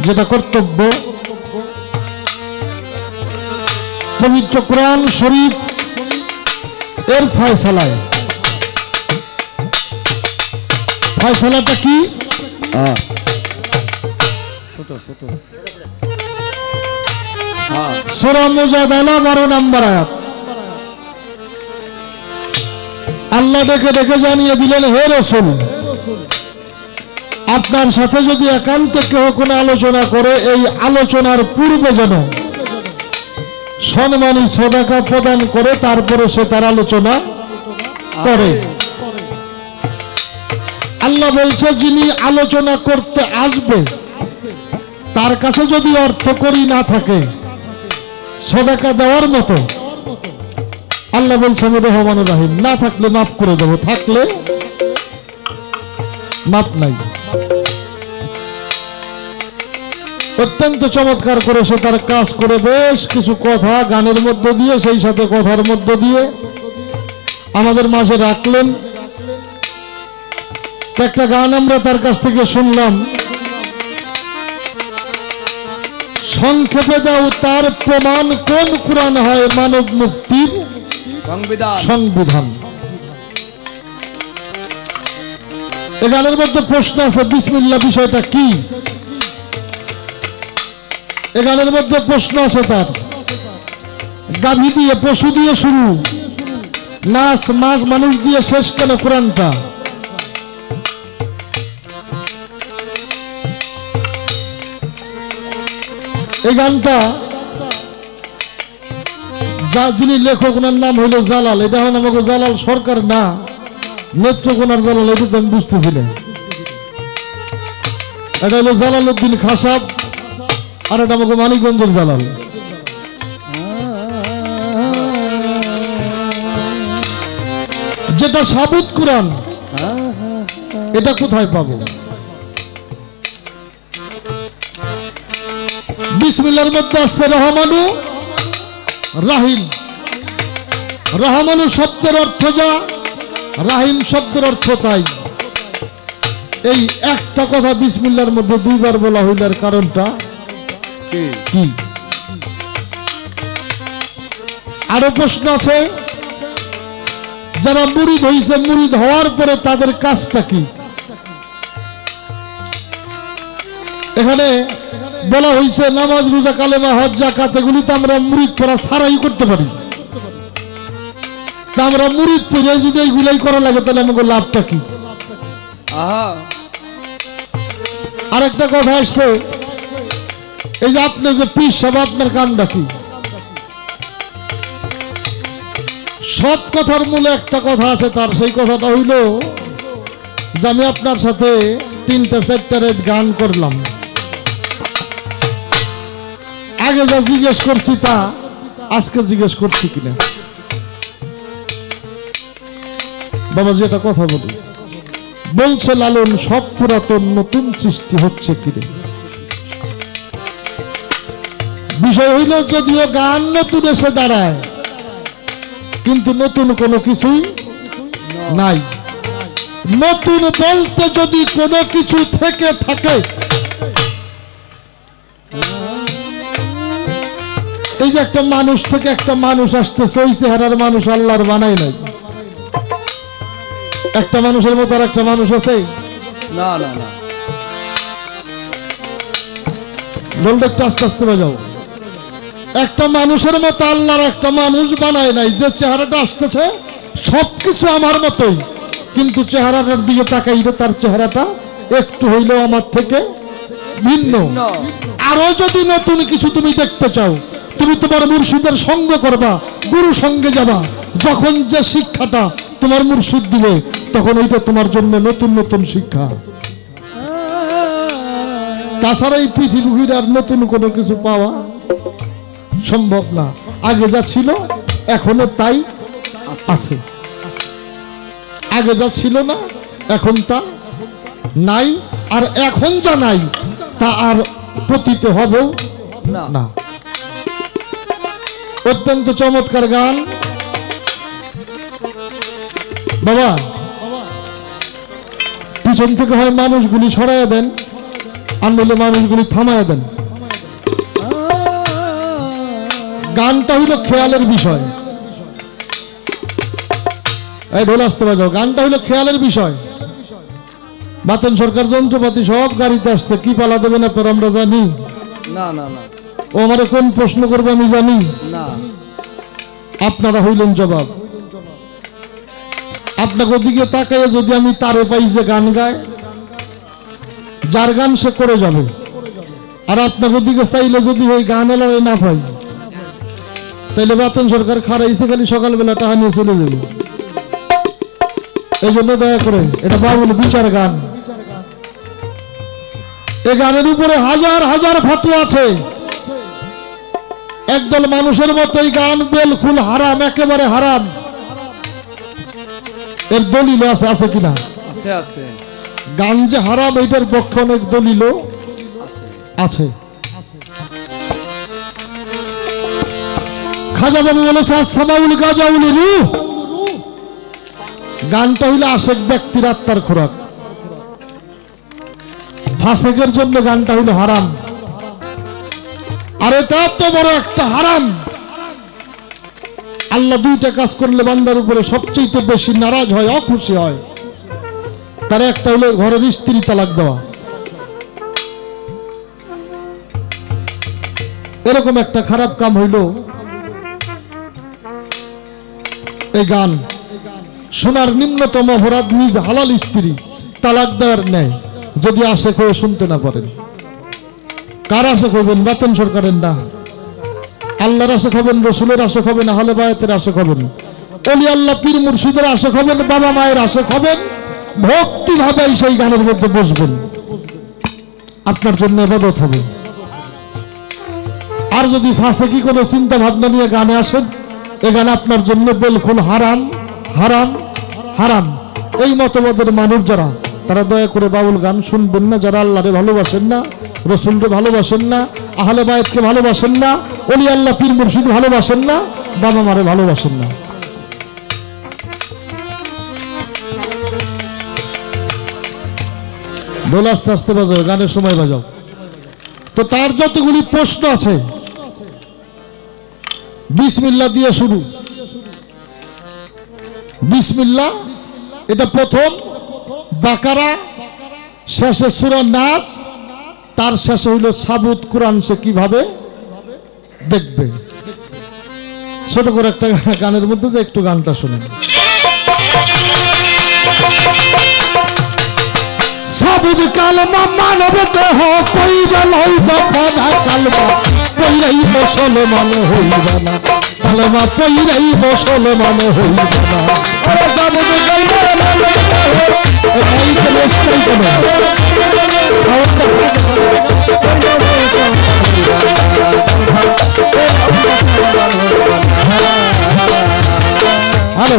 যেটা কর্তব্য পবিত্র কোরআন শরীফ এর ফয়সালাটা কি সূরা মুজাদালা 12 নম্বর আয়াত আল্লাহ ডেকে ডেকে জানিয়ে দিলেন হে রাসূল আপনার সাথে যদি একান্তে কেউ কোনো আলোচনা করে এই আলোচনার পূর্বে যেন সম্মানী সদাকা প্রদান করে তারপরে সে তার আলোচনা করে আল্লাহ বলছে যিনি আলোচনা করতে আসবে তার কাছে যদি অর্থ করি না থাকে সদাকা দেওয়ার মতো আল্লাহ বলছে আমি রহমানুর রহিম না থাকলে মাফ করে দেবো থাকলে মাপ নাই অত্যন্ত চমৎকার করে সে তার কাজ করে বেশ কিছু কথা গানের মধ্য দিয়ে সেই সাথে কথার মধ্য দিয়ে আমাদের মাঝে রাখলেন একটা গান আমরা তার কাছ থেকে শুনলাম সংক্ষেপে দাও তার প্রমাণ কোন কুরআন হয় মানব মুক্তির সংবিধান এই গানের মধ্যে প্রশ্ন আছে বিসমিল্লাহ বিষয়টা কি এই গানের মধ্যে প্রশ্ন আছে তার গাভী দিয়ে পশু দিয়ে শুরু নাচ মাছ মানুষ দিয়ে শেষ কেন কোরআনটা এই গানটা যা যিনি লেখক ওনার নাম হইল জালাল এটা হন আমাকে জালাল সরকার না নেত্রকোনার জালাল এটা তো আমি বুঝতেছি না এটা হলো জালাল উদ্দিন খাসাব আর এটা আমাকে মানিকগঞ্জের জালাল যেটা সাবুত কোরআন এটা কোথায় পাবো? বিসমিল্লাহর মধ্যে আসছে রহমানু রাহিম। রহমানু শব্দের অর্থ যা, রাহিম শব্দের অর্থ তাই। এই একটা কথা বিসমিল্লাহর মধ্যে দুইবার বলা হইলার কারণটা কি? আরো প্রশ্ন আছে, যারা মুরিদ হইছে, মুরিদ হওয়ার পরে তাদের কাজটা কি? এখানে বলা হয়েছে নামাজ, রোজা, কালেমা, হজ, যাকাত এগুলি তো আমরা মুরিদ করা ছাড়াই করতে পারি। তা আমরা মুরিদ পড়ে যদি এইগুলাই করা লাগে তাহলে আমাকে লাভটা কি? আরেকটা কথা আসছে, এই যে আপনি যে পীর সাহেব, আপনার কামটা কি? সব কথার মূলে একটা কথা আছে তার, সেই কথাটা হইল যে আমি আপনার সাথে 3টা 4টা রাত গান করলাম। আগে যা জিজ্ঞেস করছি তা আজকে জিজ্ঞেস করছি কিনা। বাবা যেটা কথা বলি, বলছে লালন সব পুরাতন নতুন সৃষ্টি হচ্ছে কিরে। বিষয় হইল যদিও গান নতুন এসে দাঁড়ায়, কিন্তু নতুন কোনো কিছুই নাই। নতুন বলতে যদি কোনো কিছু থেকে থাকে, এই যে একটা মানুষ থেকে একটা মানুষ আসতেছে, ওই চেহারার মানুষ আল্লাহর বানাই নাই। একটা মানুষের মতো আর একটা মানুষ আছে না না না, বলতে একটু আস্তে আস্তে বাজাও। একটা মানুষের মতো আল্লাহর একটা মানুষ বানায় নাই। যে চেহারাটা আসতেছে সবকিছু আমার মতোই, কিন্তু চেহারাটার দিকে তাকাইলে তার চেহারাটা একটু হইলেও আমার থেকে ভিন্ন। আরো যদি নতুন কিছু তুমি দেখতে চাও, তুমি তোমার মুর্শিদের সঙ্গ করবা, গুরু সঙ্গে যাবা। যখন যে শিক্ষাটা তোমার মুর্শিদ দিবে, তখন এইটা তোমার জন্য নতুন নতুন শিক্ষা। তাছাড়া এই পৃথিবীর আর নতুন কোনো কিছু পাওয়া সম্ভব না। আগে যা ছিল এখনো তাই আছে, আগে যা ছিল না এখন তা নাই, আর এখন যা নাই তা আর পতিত হবে না। অত্যন্ত চমৎকার গান। বাবা পিছন থেকে হয় মানুষগুলি সরাইয়া দেন, আর নইলে মানুষগুলি থামাইয়া দেন। গানটা হইল খেয়ালের বিষয়। এই ঢোল আসতে বাজাও। গানটা হইল খেয়ালের বিষয়। বাতেন সরকার যন্ত্রপাতি সব গাড়িতে আসছে, কি পালা দেবেন আপনারা আমরা জানি না না না, ও আমারে কোন প্রশ্ন করবে আমি জানি না। আপনারা হইলেন জবাব। আপনাকে ওদিকে তাকাইয়া যদি আমি তারে পাই যে গান গায়, যার গান সে করে যাবে। আর আপনাকে ওদিকে চাইলে যদি ওই গান এলারে না পাই, তাইলে বাতেন সরকার খারাইছে খালি সকালবেলা টাকা নিয়ে চলে যাবে। এই জন্য দয়া করে এটা বাবুল বিচার গান। এই গানের উপরে হাজার হাজার ফতোয়া আছে। একদল মানুষের মতো এই গান বেলকুল হারাম, একেবারে হারাম। এর দলিল আছে, আছে কিনা? আছে আছে। গান যে হারাম এইটার পক্ষে অনেক দলিল আছে। খাজা বাবু বলেছে আসসামাউল গাজাউল রূহ। গানটা হইলে আশেক ব্যক্তির আত্মার খোরাক। ফাসেকের জন্য গানটা হইল হারাম। আর এটা তো বড় একটা হারাম। আল্লাহ দুইটা কাজ করলে বান্দার উপরে সবচেয়ে বেশি নারাজ হয়, অখুশি হয়। তার একটা হলো ঘরের স্ত্রী তালাক দেওয়া। এরকম একটা খারাপ কাম হইল এই গান। সোনার নিম্নতম অপরাধ নিজ হালাল স্ত্রী তালাক দেওয়ার নেয়, যদি আশেক হয়ে শুনতে না পারেন। কার আশেক হবেন? বাতেন সরকারের না। আল্লাহর আশেক হবেন, রসুলের আশেক হবেন, আহলে বায়াতের আশেক হবেন, অলি আল্লাহ পীর মুর্শিদের আশেক হবেন, বাবা মায়ের আশেক হবেন। ভক্তি ভাবে সেই গানের মধ্যে বসবেন, আপনার জন্য ইবাদত হবে। আর যদি ফাঁসেকি কোনো চিন্তা ভাবনা নিয়ে গানে আসেন, এ গান আপনার জন্য বিলকুল হারাম হারাম হারাম। এই মতবাদের মানুষ যারা তারা দয়া করে বাউল গান শুনবেন না। যারা আল্লাহরে ভালোবাসেন না, রসুলকে ভালোবাসেন না, আহলে বায়তকে ভালোবাসেন না, ওলি আল্লাহ পীর মুর্শিদ ভালোবাসেন না, বাবা মারে ভালোবাসেন না। বলে আস্তে আস্তে বাজাও, গানের সময় বাজাও। তো তার যতগুলি প্রশ্ন আছে বিসমিল্লাহ দিয়ে শুরু। বিসমিল্লাহ এটা প্রথম, বাকারা, শেষে সূরা নাস, তার শেষে হইল সাবুত কোরআন সে কিভাবে দেখবে। ছোট করে একটা গানের মধ্যে যে একটু গানটা শুনেন। সাবুত কালমা মানব দেহ কইরা লইবা ফাদা কালমা পইরাই মুসলমান হইবা না, কালমা পইরাই মুসলমান হইবা না। আরে সাবুত কালমা মানব দেহ এই কলেস্টাই কেন হ্যালো।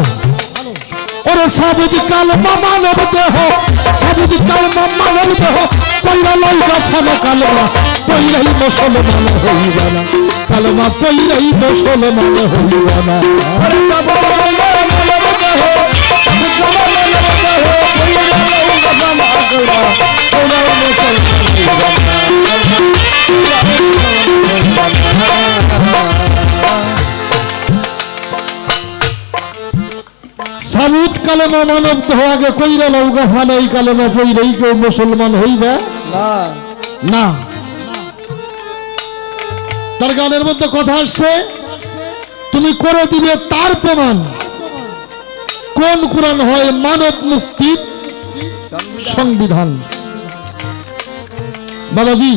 ওরে সাবুত কালমা মানব দেহ, সাবুত কালমা মানব দেহ পইরা লইবা ফাদা কালমা পইরাই মুসলমান হইবা না, কালমা পইরাই মুসলমান হইবা না। আরে সাবুত কালমা মানব দেহ, সাবুত কালমা মানব দেহ পইরা লইবা ফাদা কালমা পইরাই মুসলমান হইবা না। সাবুত কালেমা মানব দেহ আগে কইরা লউগা ফানাই কালেমা পইরাই কেউ মুসলমান হইবে না। তার গানের মধ্যে কথা আসছে, তুমি করে দিবে তার প্রমাণ কোন কোরআন হয় মানব মুক্তির সংবিধান। বাবাজি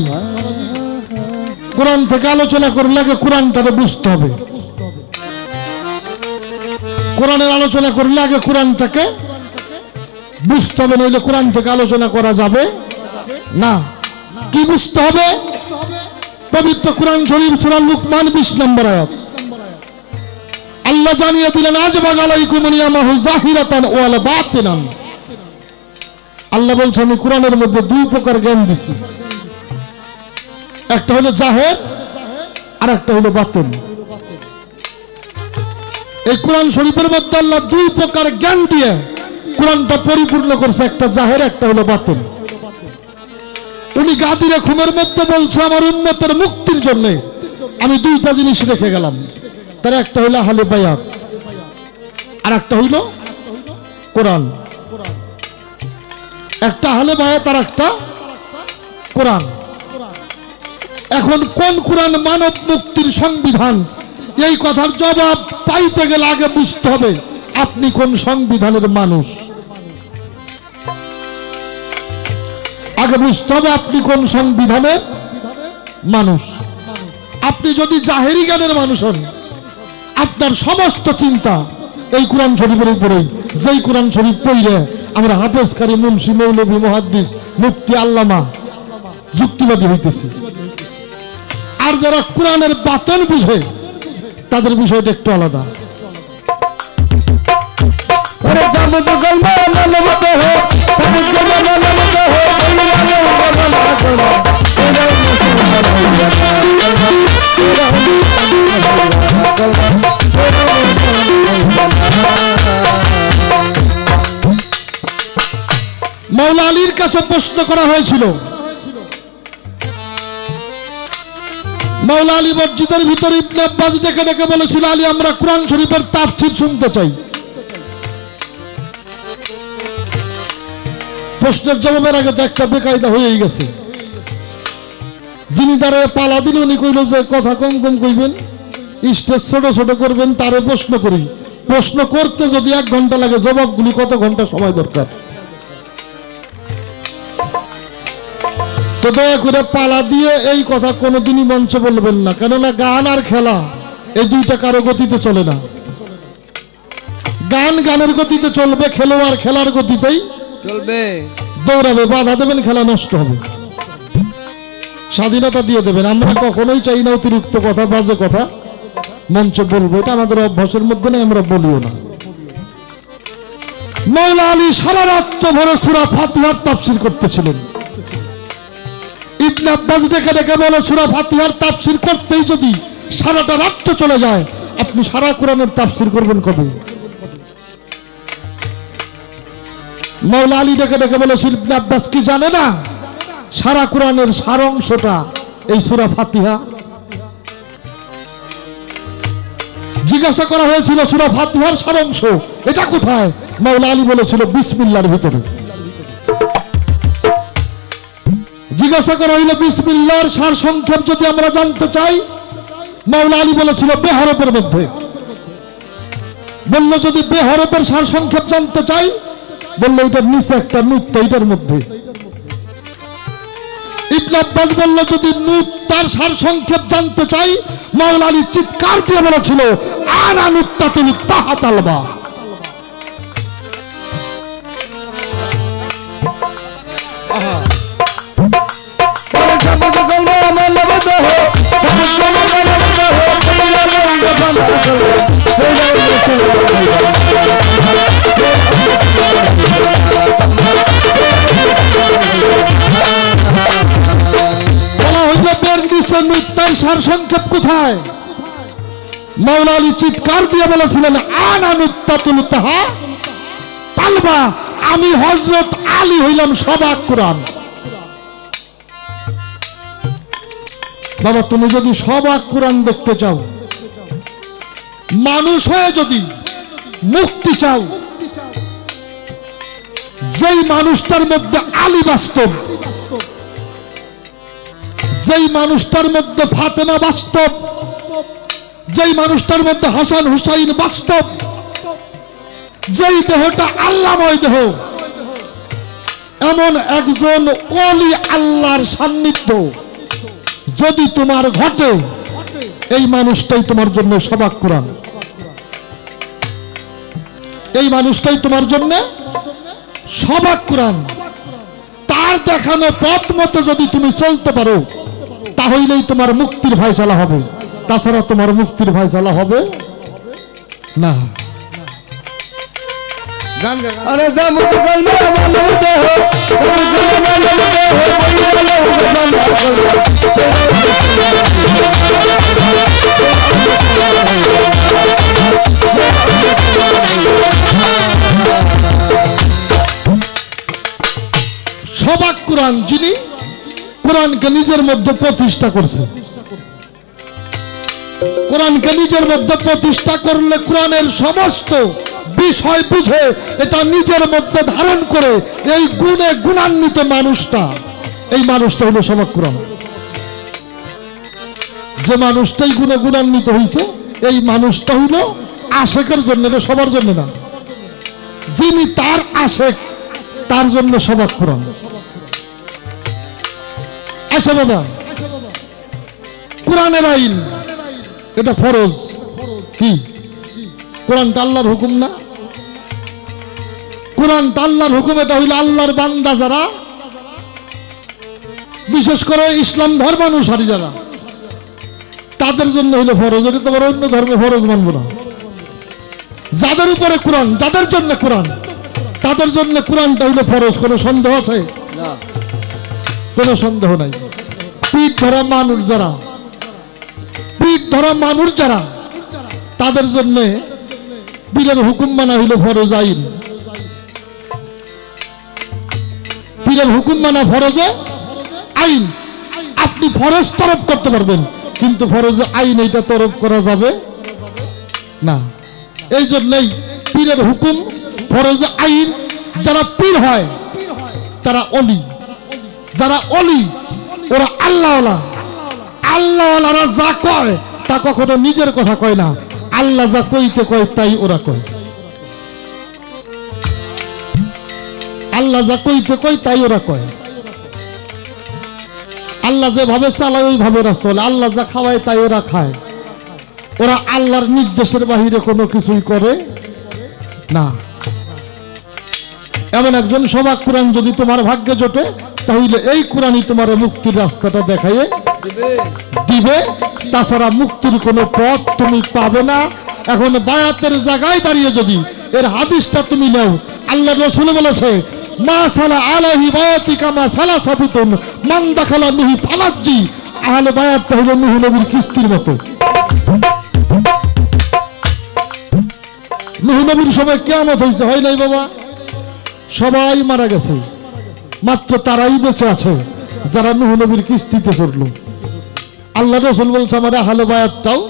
কোরআন থেকে আলোচনা করলে আগে কোরআনটাকে বুঝতে হবে। কোরআনের আলোচনা করলে আগে কোরআনটাকে বুঝতে হবে, নইলে কোরআন থেকে আলোচনা করা যাবে না। কি বুঝতে হবে? পবিত্র কোরআন শরীফ সূরা লুকমান 20 নম্বর আয়াত আল্লাহ জানিয়ে দিলেন, আজবাগ আলাইকুম নিয়ামাহু যাহিরাতান ওয়াল বাতিনান। আল্লাহ বলছেন আমি কোরআনের মধ্যে দুই প্রকার জ্ঞান দিছি, একটা হলো জাহের আর একটা হলো বাতিন। এই কোরআন শরীফের মধ্যে আল্লাহ দুই প্রকার জ্ঞান দিয়ে কোরআনটা পরিপূর্ণ করছে, একটা জাহের একটা হলো বাতিন। উনি গাদিরে খুমের মধ্যে বলছে আমার উম্মতের মুক্তির জন্য আমি দুইটা জিনিস রেখে গেলাম, তার একটা হইলো আহলে বায়াত আর একটা হইলো কোরআন। একটা আহলে বায়াত আর একটা কোরআন। এখন কোন কোরআন মানব মুক্তির সংবিধান, এই কথার জবাব পাইতে গেলে আগে বুঝতে হবে আপনি কোন সংবিধানের মানুষ। আগে বুঝতে হবে আপনি কোন সংবিধানের মানুষ। আপনি যদি জাহেরি জ্ঞানের মানুষ হন, আপনার সমস্ত চিন্তা এই কোরআন শরীফের উপরেই, যেই কোরআন শরীফ পড়লে আমরা হাফেজকারী, মুন্সি, মৌলভী, মুহাদ্দিস, মুফতি, আল্লামা, যুক্তিবাদী হইতেছি। আর যারা কোরআনের বাতন বুঝে তাদের বিষয়টা একটু আলাদা। মাওলা আলীর কাছে প্রশ্ন করা হয়েছিল, মাওলা আলী মসজিদের ভিতরে ইবনে আব্বাস ডেকে ডেকে বলেছিল, আলী আমরা কোরআন শরীফের তাফসীর শুনতে চাই। প্রশ্নের জবাবের আগে তো একটা বেকায়দা হয়েই গেছে। যিনি তারে পালা দিল উনি কইল যে কথা কম কম কইবেন, স্টেজ ছোট ছোট করবেন, তারে প্রশ্ন করি। প্রশ্ন করতে যদি 1 ঘন্টা লাগে, জবাবগুলি কত ঘন্টা সময় দরকার? তো দয়া করে পালা দিয়ে এই কথা কোনোদিনই মঞ্চে বলবেন না, কেননা গান আর খেলা এই দুইটা কারো গতিতে চলে না। গান গানের গতিতে চলবে, খেলোয়াড় খেলার গতিতেই চলবে, দৌড়াবে, বাধা দেবেন, খেলা নষ্ট হবে। স্বাধীনতা দিয়ে দেবেন। আমরা কখনোই চাই না অতিরিক্ত কথা, বাজে কথা মঞ্চে বলবো, এটা আমাদের অভ্যাসের মধ্যে নেই, আমরা বলিও না। মৌলা আলী সারা রাত্র ভরে সূরা ফাতিহার তাফসীর করতেছিলেন। ইবনে আব্বাস ডেকে ডেকে বলে সূরা ফাতিহার তাফসীর করতেই যদি সারাটা রাত্র চলে যায়, আপনি সারা কোরআনের তাফসীর করবেন কবে? মৌলা আলী ডেকে ডেকে বলে ইবনে আব্বাস কি জানে না সারা কোরআনের সারাংশটা এই সূরা ফাতিহা? জিজ্ঞাসা করা হয়েছিল সূরা ফাতিহার সারাংশ এটা কোথায়? মৌলা আলী বলেছিল বিসমিল্লাহর ভিতরে। জিজ্ঞাসা করা হইল বিসমিল্লাহর সার সংক্ষেপ যদি আমরা জানতে চাই, মৌলা আলী বলেছিল বেহরফের মধ্যে। বলল যদি বেহরফের সার সংক্ষেপ জানতে চাই, বলল এটার নিচে একটা নুক্ত, এটার মধ্যে। ইবনে আব্বাস বলল যদি নুত তার সার সংক্ষেপ জানতে চাই, মৌলা আলী চিৎকার দিয়ে বলেছিল আনা নুক্তাতুল তাহাতালবা। সার সংক্ষেপ কোথায়? মৌলা আলী চিৎকার দিয়ে বলেছিলেন আনা নুক্তাতুল তালবা, আমি হযরত আলী হইলাম সবাক কোরআন। বাবা তুমি যদি সবাক কোরআন দেখতে চাও, মানুষ হয়ে যদি মুক্তি চাও, যেই মানুষটার মধ্যে আলী বাস্তব, যেই মানুষটার মধ্যে ফাতেমা বাস্তব, যেই মানুষটার মধ্যে হাসান হুসাইন বাস্তব, যেই দেহটা আল্লাহময় দেহ, এমন একজন ওলি আল্লাহর সান্নিধ্য যদি তোমার ঘটে, এই মানুষটাই তোমার জন্য সবাক কোরআন। এই মানুষটাই তোমার জন্য সবাক কোরআন। তার দেখানো পথ মতো যদি তুমি চলতে পারো, তাহলেই তোমার মুক্তির ফয়সালা হবে, তাছাড়া তোমার মুক্তির ফয়সালা হবে না। আরে জামুত কলমে মানব দেহ সবাক কোরআন, যিনি কোরআনকে নিজের মধ্যে প্রতিষ্ঠা করছে। কোরআনকে নিজের মধ্যে প্রতিষ্ঠা করলে কোরআনের সমস্ত বিষয় বুঝে এটা নিজের মধ্যে ধারণ করে এই গুণে গুণান্বিত মানুষটা, এই মানুষটা হলো সবাক কোরআন। যে মানুষটাই গুণে গুণান্বিত হয়েছে, এই মানুষটা হইল আশেকের জন্য, সবার জন্য না। যিনি তার আশেক, তার জন্য সবাক কোরআন। আচ্ছা বাবা, কোরআনের আইন এটা ফরজ। কি? কোরআনটা আল্লাহর হুকুম না? কোরআনটা আল্লাহর হুকুম। এটা হইল আল্লাহর বান্দা যারা, বিশেষ করে ইসলাম ধর্মানুসারী যারা, তাদের জন্য হইল ফরজ। এটা তোমার অন্য ধর্মে ফরজ মানবো না। যাদের উপরে কোরআন, যাদের জন্য কোরআন, তাদের জন্য কোরআনটা হইল ফরজ। কোনো সন্দেহ আছে? কোনো সন্দেহ নাই। পিঠ ধরা মানুষ যারা, পিঠ ধরা মানুষ যারা, তাদের জন্য পীরের হুকুম মানা হইল ফরজ আইন। পীরের হুকুম মানা ফরজে আইন। আপনি ফরজ তরফ করতে পারবেন, কিন্তু ফরজ আইন এটা তরফ করা যাবে না। এই জন্যই পীরের হুকুম ফরজ আইন। যারা পীর হয় তারা অলি, যারা অলি ওরা আল্লাহওয়ালা। আল্লাহওয়ালারা যা কয় তা কখনো নিজের কথা কয় না, আল্লাহ যা কইতে কয় তাই ওরা কয়। আল্লাহ যা কইতে কয় তাই ওরা কয়। আল্লাহ যেভাবে চালায় ওইভাবে ওরা চলে। আল্লাহ যা খাওয়ায় তাই ওরা খায়। ওরা আল্লাহর নির্দেশের বাহিরে কোনো কিছুই করে না। এমন একজন সবাক কোরআন যদি তোমার ভাগ্যে জোটে, তাহলে এই কোরআনই তোমার মুক্তির রাস্তাটা দেখাইয়ে দিবে। তাছাড়া মুক্তির কোনো পথ তুমি পাবে না। এখন বায়াতের জায়গায় দাঁড়িয়ে যদি এর হাদিসটা তুমি নাও। আল্লাহ রাসূল বলেছে মা সালা আলাইহি বায়াতিকা মা সালা সাবিতুন মান দাখালা মিহি ফালাজ্জি। আহলে বায়াত হলো নূহ নবীর কিস্তির মতো। নূহ নবীর সময় কিয়ামত হয়েছে, হয় নাই বাবা? সবাই মারা গেছে, মাত্র তারাই বেঁচে আছে যারা নূহ নবীর কিস্তিতে চড়লো। আল্লাহ রাসূল বলছে আমার আহলে বায়াতটাও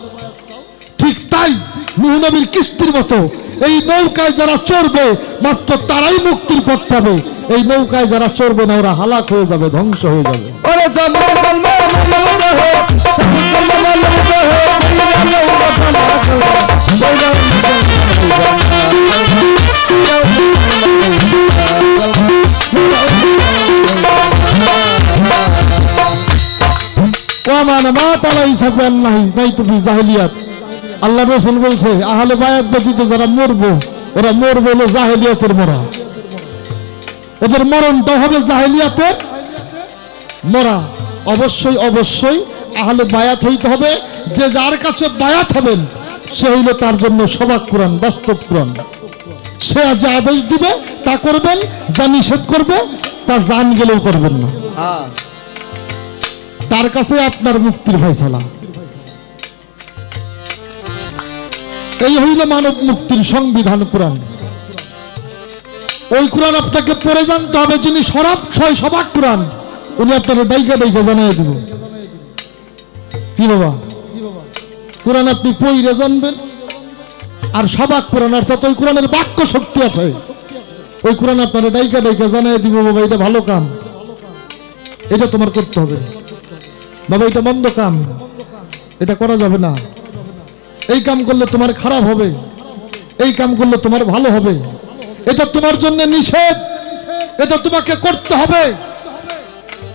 ঠিক তাই, নূহ নবীর কিস্তির মতো। এই নৌকায় যারা চড়বে মাত্র তারাই মুক্তির পথ পাবে। এই নৌকায় যারা চড়বে না ওরা হালাক হয়ে যাবে, ধ্বংস হয়ে যাবে। আল্লাহ রাসূল বলছে আহলে বায়াত ব্যতীত যারা মরবো ওরা মরবে হলো জাহেলিয়াতের মরা। ওদের মরণটা হবে জাহেলিয়াতের মরা। অবশ্যই অবশ্যই আহলে বায়াত হইতে হবে। যে যার কাছে বায়াত হবেন সে হইল তার জন্য সবাক কোরআন, বাস্তব কোরআন। সে যা আদেশ দিবে তা করবেন, যা নিষেধ করবে তা জান গেলেও করবেন না। তার কাছে আপনার মুক্তির ফয়সালা। এই হইল মানব মুক্তির সংবিধান কোরআন। ওই কোরআন আপনাকে পড়ে জানতে হবে। যিনি সবাক কোরআন উনি আপনাকে ডাইকা ডাইকা জানিয়ে দিব। কি বাবা? কোরআন আপনি পড়ে জানবেন। আর সবাক কোরআন অর্থাৎ ওই কোরআনের বাক্য শক্তি আছে, ওই কোরআন আপনারা ডাইকা ডাইকা জানিয়ে দিব বাবা এটা ভালো কাম, এটা তোমার করতে হবে, বাবা এটা মন্দ কাম, এটা করা যাবে না, এই কাম করলে তোমার খারাপ হবে, এই কাম করলে তোমার ভালো হবে, এটা তোমার জন্য নিষেধ, এটা তোমাকে করতে হবে।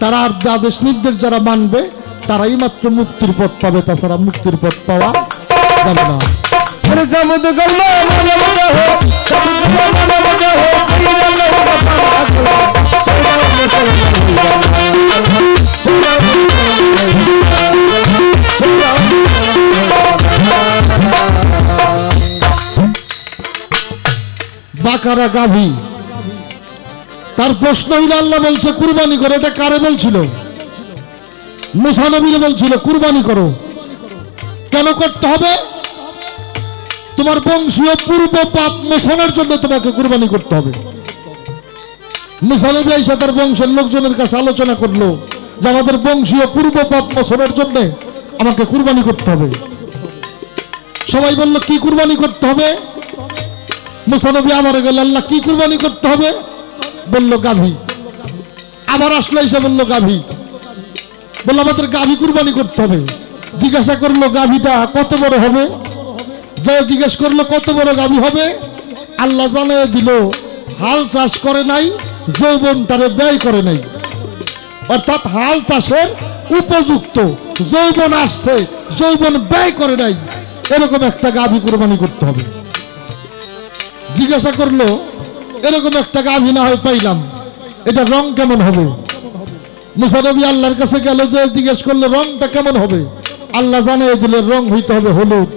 তারা আর আদেশ নির্দেশ যারা মানবে তারাই মাত্র মুক্তির পথ পাবে, তাছাড়া মুক্তির পথ পাওয়া যাবে না। বাকারা গাভী, তার প্রশ্ন হইল আল্লাহ বলছে কুরবানি করো। এটা কারে বলছিল? মুসা নবীরে বলছিল কুরবানি করো। কেন করতে হবে? তোমার বংশীয় পূর্ব পাপ মোচনের জন্য তোমাকে কুরবানি করতে হবে। মুসা নবী আইসা তার বংশের লোকজনের কাছে আলোচনা করলো যে আমাদের বংশীয় পূর্ব পাপ মোচনের জন্য আমাকে কুরবানি করতে হবে। সবাই বলল কি কুরবানি করতে হবে? মুসা নবী আমার গেল আল্লাহ কি কুরবানি করতে হবে? বলল গাভী। আবার আসলো এসে বলল গাভী। বলল আমাদের গাভী কুরবানি করতে হবে। জিজ্ঞাসা করলো গাভীটা কত বড় হবে? যে জিজ্ঞেস করলো কত বড় গাভী হবে, আল্লাহ জানিয়ে দিল হাল চাষ করে নাই, যৌবন তারে ব্যয় করে নাই। অর্থাৎ হাল চাষের উপযুক্ত যৌবন আসছে, যৌবন ব্যয় করে নাই, এরকম একটা গাভী কুরবানি করতে হবে। জিজ্ঞাসা করলো এরকম একটা গাভী না হয় পাইলাম, এটা রং কেমন হবে? মুসা নবী আল্লাহর কাছে গেল, যে জিজ্ঞেস করলো রংটা কেমন হবে, আল্লাহ জানিয়ে দিলেন রং হইতে হবে হলুদ।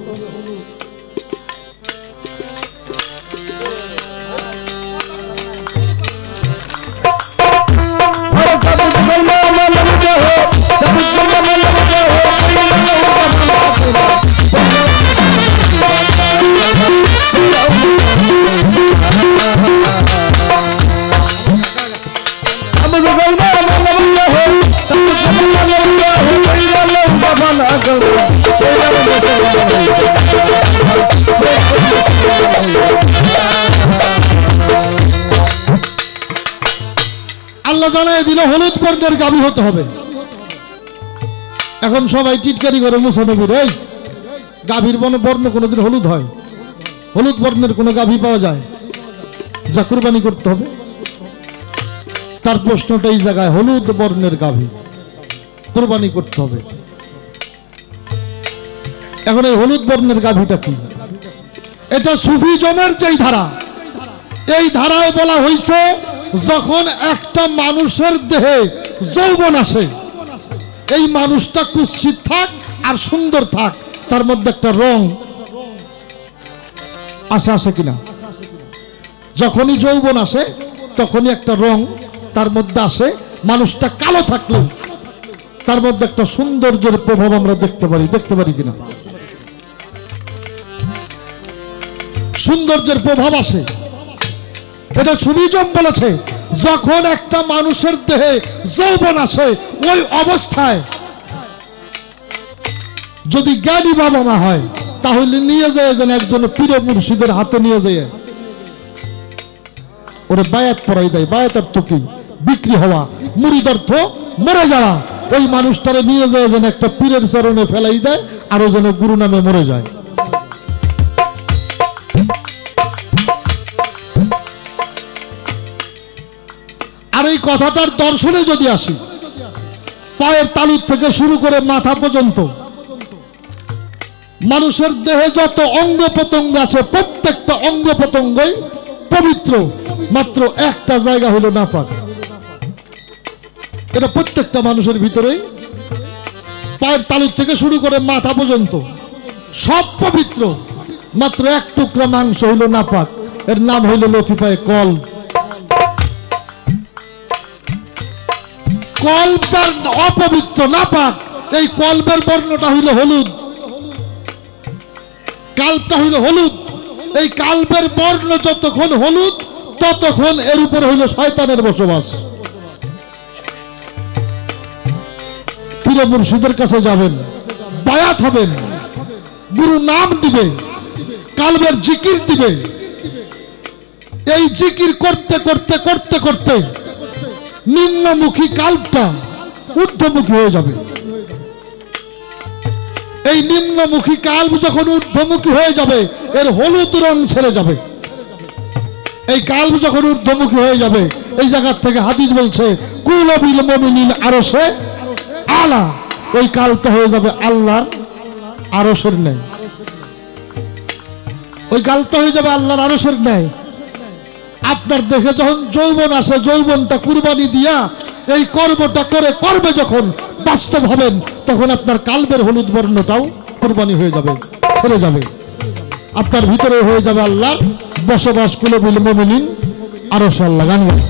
আল্লাহ জানায় দিল হলুদ বর্ণের গাভী হতে হবে। এখন সবাই টিটকারি করে মুসা নবীর, এই গাভীর বর্ণ কোনোদিন হলুদ হয়? হলুদ বর্ণের কোনো গাভী পাওয়া যায়? যা কুরবানি করতে হবে। তার প্রশ্নটা এই জায়গায়, হলুদ বর্ণের গাভী কুরবানি করতে হবে। এখন এই হলুদ বর্ণের গাভীটা কি? এটা সুফিজমের যেই ধারা, এই ধারায় বলা হয়েছে যখন একটা মানুষের দেহে যৌবন আসে, এই মানুষটা কুৎসিত থাক আর সুন্দর থাক, তার মধ্যে একটা রং আসে কিনা? যখনই যৌবন আসে তখনই একটা রং তার মধ্যে আসে। মানুষটা কালো থাকলেও তার মধ্যে একটা সৌন্দর্যের প্রভাব আমরা দেখতে পারি কিনা? সৌন্দর্যের প্রভাব আসে। এটা সুবিজম বলেছে, যখন একটা মানুষের দেহে যৌবন আসে ওই অবস্থায় যদি জ্ঞানী বাবা মা হয় তাহলে নিয়ে যায় যেন একজন পীর মুর্শিদের হাতে নিয়ে যায় ওরে বায়াত পড়াই দেয়। বায়াত অর্থ কি? বিক্রি হওয়া, মুরিদ অর্থ মরে যাওয়া। ওই মানুষটারে নিয়ে যায় যেন একটা পীরের চরণে ফেলাই দেয় আর ও যেন গুরু নামে মরে যায়। আর এই কথাটার দর্শনে যদি আসি, পায়ের তালুর থেকে শুরু করে মাথা পর্যন্ত মানুষের দেহে যত অঙ্গ প্রত্যঙ্গ আছে প্রত্যেকটা অঙ্গ প্রত্যঙ্গই পবিত্র, মাত্র একটা জায়গা হলো নাপাক। এটা প্রত্যেকটা মানুষের ভিতরেই, পায়ের তালুর থেকে শুরু করে মাথা পর্যন্ত সব পবিত্র, মাত্র এক টুকরা মাংস হইল নাপাক। এর নাম হইল লতিফায়ে কলব। কলব যার অপবিত্র নাপাক, এই কলবের বর্ণটা হইল হলুদ, কালবটা হইল হলুদ। এই কালবের বর্ণ যতক্ষণ হলুদ ততক্ষণ এর উপরে হইল শয়তানের বসবাস। পীর মুর্শিদের কাছে যাবেন, বায়াত হবেন, গুরু নাম দিবে, কালবের জিকির দিবে। এই জিকির করতে করতে করতে করতে নিম্নমুখী কালবটা ঊর্ধ্বমুখী হয়ে যাবে। এই নিম্নমুখী কালব যখন ঊর্ধ্বমুখী হয়ে যাবে এর হলুদ রং ছেড়ে যাবে। এই কালব যখন ঊর্ধ্বমুখী হয়ে যাবে, এই জায়গা থেকে হাদিস বলছে কুলবিল মুমিনিন আরশে আলা, ওই কালবটা হয়ে যাবে আল্লাহর আরশের ন্যায়। ওই কালবটা হয়ে যাবে আল্লাহর আরশের ন্যায়। আপনার দেখে যখন যৌবন আসে, যৌবনটা কুরবানি দিয়া এই কর্মটা করে করবে যখন বাস্তব হবেন, তখন আপনার কালবের হলুদ বর্ণটাও কুরবানি হয়ে যাবে, ছেড়ে যাবে। আপনার ভিতরে হয়ে যাবে আল্লাহর বসবাস। কুলবিল মুমিনিন আরশে আল্লাহ। গান গান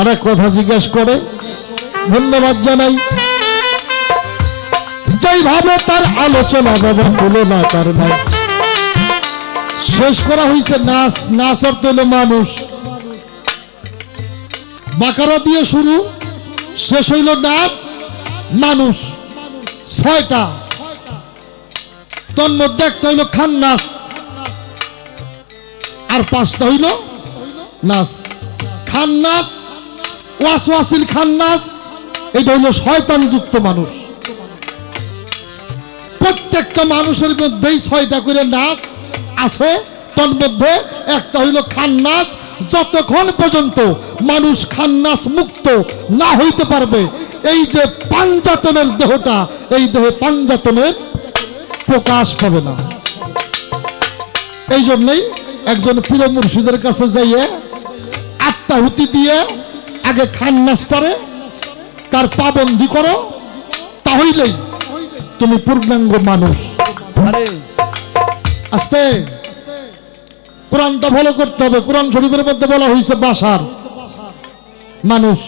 আরেক কথা জিজ্ঞেস করে, ধন্যবাদ জানাই। যেইভাবে তার আলোচনা বাবা তুলনা তার নাই। শেষ করা হয়েছে নাচ। নাচ অর্থ হলো মানুষ। বাকারা দিয়ে শুরু, শেষ হইল নাচ মানুষ। 6টা, তোর মধ্যে একটা হইল খান নাচ, আর 5টা হইল নাচ। খান নাচ, ওয়াসওয়াসিল খান্নাস, এটা হলো শয়তান যুক্ত মানুষ। প্রত্যেকটা মানুষের মধ্যেই 6টা করে নাচ আছে। তার মধ্যে একটা হইল খান্নাস। যতক্ষণ পর্যন্ত মানুষ খান্নাস মুক্ত না হইতে পারবে, এই যে পাঞ্জাতনের দেহটা, এই দেহে পাঞ্জাতনের প্রকাশ পাবে না। এই জন্যই একজন পীর মুর্শিদের কাছে যাইয়ে আত্মাহুতি দিয়ে আগে খান্নাসটারে তার পাবন্দি করো, তাহলেই তুমি পূর্ণাঙ্গ মানুষ। আস্তে কোরআনটা ফলো করতে হবে। কোরআন শরীফের মধ্যে বলা হয়েছে বাশার, মানুষ।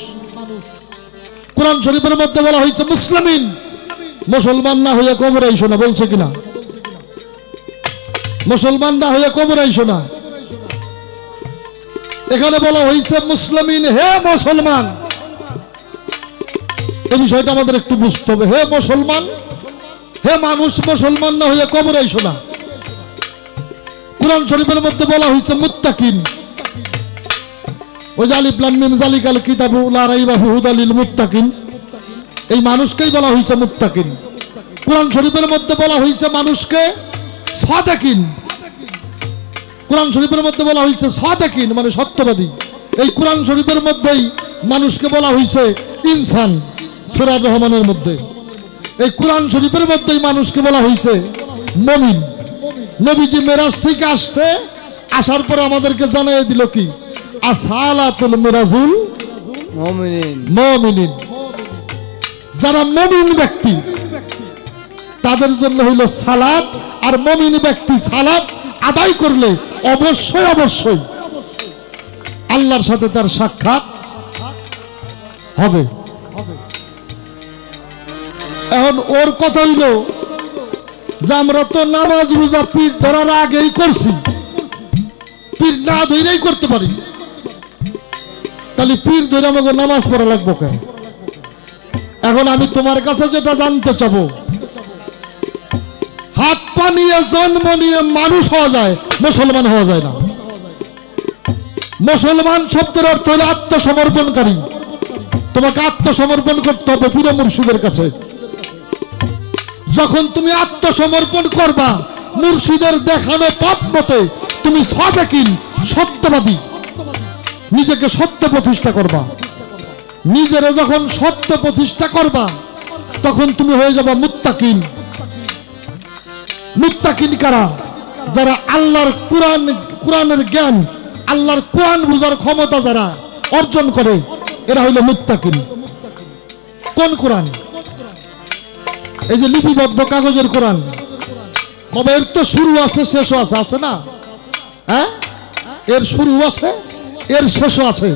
কোরআন শরীফের মধ্যে বলা হয়েছে মুসলিমিন, মুসলমান না হয়ে কবরে আইসো না, বলছে কিনা? মুসলমান না হয়ে কবরে আইসো না। এখানে বলা হয়েছে মুসলিমিন, হে মুসলমান। এই বিষয়টা আমাদের একটু বুঝতে হবে। হে মুসলমান, হে মানুষ, মুসলমান না হয়ে কবরে আইসো না। কোরআন শরীফের মধ্যে বলা হয়েছে মুত্তাকিন, ওই আলিফ লাম মিম যালিকাল কিতাবু লা রাইবা ফিহি হুদাল লিল মুত্তাকিন, এই মানুষকেই বলা হয়েছে মুত্তাকিন। কোরআন শরীফের মধ্যে বলা হয়েছে মানুষকে সাদিকিন। কোরআন শরীফের মধ্যে বলা হয়েছে সাদিকিন মানে সত্যবাদী। এই কোরআন শরীফের মধ্যেই মানুষকে বলা হয়েছে ইনসান, সূরা রহমানের মধ্যে। এই কোরআন শরীফের মধ্যেই মানুষকে বলা হয়েছে মুমিন। নবীজি মেরাজ থেকে আসছে, আসার পরে আমাদেরকে জানিয়ে দিল কি আসালাতুল মিরাজুল মুমিনিন, যারা মুমিন ব্যক্তি তাদের জন্য হইল সালাত। আর মুমিন ব্যক্তি সালাত আদায় করলে অবশ্যই অবশ্যই আল্লাহর সাথে তার সাক্ষাৎ হবে। এখন ওর কথা হইল যে আমরা তো নামাজ রোজা পীর ধরার আগেই করছি, পীর না ধরেই করতে পারি, তাহলে পীর ধরে আমাকে নামাজ পড়া লাগবো কেন? এখন আমি তোমার কাছে যেটা জানতে চাবো, হাত পা নিয়ে জন্ম নিয়ে মানুষ হওয়া যায়, মুসলমান হওয়া যায় না। মুসলমান শব্দের অর্থ হলো আত্মসমর্পণকারী। তোমাকে আত্মসমর্পণ করতে হবে পীর মুর্শিদের কাছে। যখন তুমি আত্মসমর্পণ করবা মুর্শিদের দেখানো পথ মতে, তুমি সাদেকিন সত্যবাদী, নিজেকে সত্য প্রতিষ্ঠা করবা। নিজেরা যখন সত্য প্রতিষ্ঠা করবা তখন তুমি হয়ে যাবা মুত্তাকিন। মুত্তাকিন কারা? যারা আল্লাহর কোরআনের জ্ঞান, আল্লাহর কোরআন বুঝার ক্ষমতা যারা অর্জন করে, এরা হইল মুত্তাকিন। কোন কোরআন? এই যে লিপিবদ্ধ কাগজের কোরআন, বাবা এর তো শুরু আছে শেষও আছে, আছে না? হ্যাঁ, এর শুরু আছে এর শেষও আছে।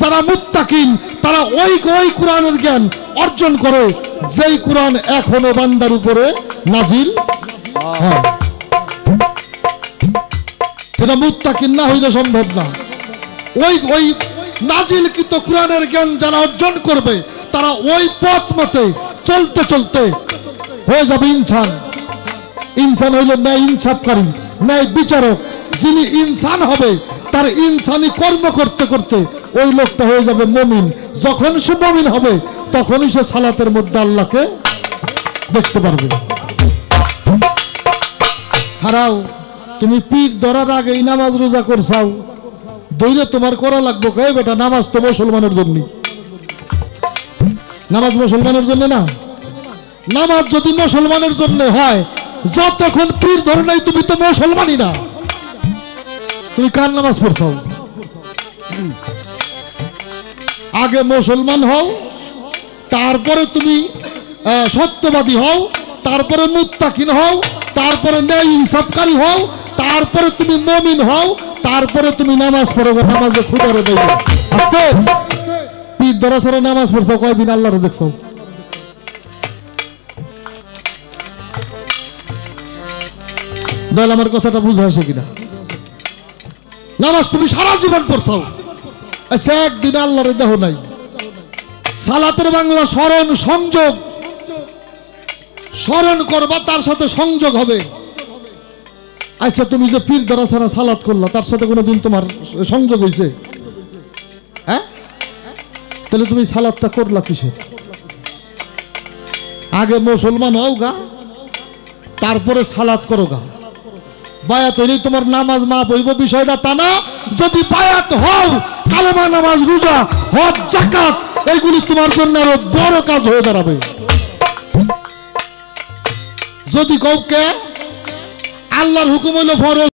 যারা মুত্তাকিন তারা ওই কোরআনের জ্ঞান অর্জন করে যেই কোরআন এখনো বান্দার উপরে নাজিল হয়। এটা মুত্তাকিন না হইলে সম্ভব না। ওই নাজিলকৃত কোরআনের জ্ঞান যারা অর্জন করবে তারা ওই পথ মতে চলতে চলতে হয়ে যাবে ইনসান। ইনসান হইল ন্যায় ইনসাফকারী, ন্যায় বিচারক। যিনি ইনসান হবে তার ইনসানি কর্ম করতে করতে ওই লোকটা হয়ে যাবে মুমিন। যখন সে মুমিন হবে তখনই সে সালাতের মধ্যে আল্লাহকে দেখতে পারবে। হারাও তুমি পীর ধরার আগেই নামাজ রোজা করছাও, দৈরে তোমার করা লাগবো কে বেটা? নামাজ তো মুসলমানের জন্য, নামাজ মুসলমানের জন্য না। নামাজ যদি মুসলমানের জন্য হয়, যতক্ষণ পীর ধরে নাই তুমি তো মুসলমানই না। তুমি কার নামাজ পড়ছাও? আগে মুসলমান হও, তারপরে তুমি সত্যবাদী হও, তারপরে মুত্তাকিন হও, তারপরে ন্যায় ইনসাফকারী হও, তারপরে তুমি মুমিন হও, তারপরে তুমি নামাজ পড়ো। নামাজে খুদারে দেবে আস্তে। পীর ধরা ছাড়া নামাজ পড়ছো কয়দিন আল্লাহরে দেখছো? দয়াল আমার কথাটা বুঝা আসে কিনা? নামাজ তুমি সারা জীবন পড়ছো, আচ্ছা একদিন আল্লাহরে দেহ নাই। সালাতের বাংলা স্মরণ, সংযোগ। স্মরণ করবা, তার সাথে সংযোগ হবে। আচ্ছা তুমি যে পীর ধরা ছাড়া সালাত করলা, তার সাথে কোনোদিন তোমার সংযোগ হয়েছে? হ্যাঁ, তাহলে তুমি সালাতটা করলা কিসে? আগে মুসলমান হও গা, তারপরে সালাত করো গা। বায়াত হইলেই তোমার নামাজ মাপ হইব বিষয়টা তা না। যদি বায়াত হও, কালেমা, নামাজ, রোজা, হজ, যাকাত এইগুলি তোমার জন্য আরো বড় কাজ হয়ে দাঁড়াবে। যদি কাউকে আল্লাহর হুকুম হইল ফরজ,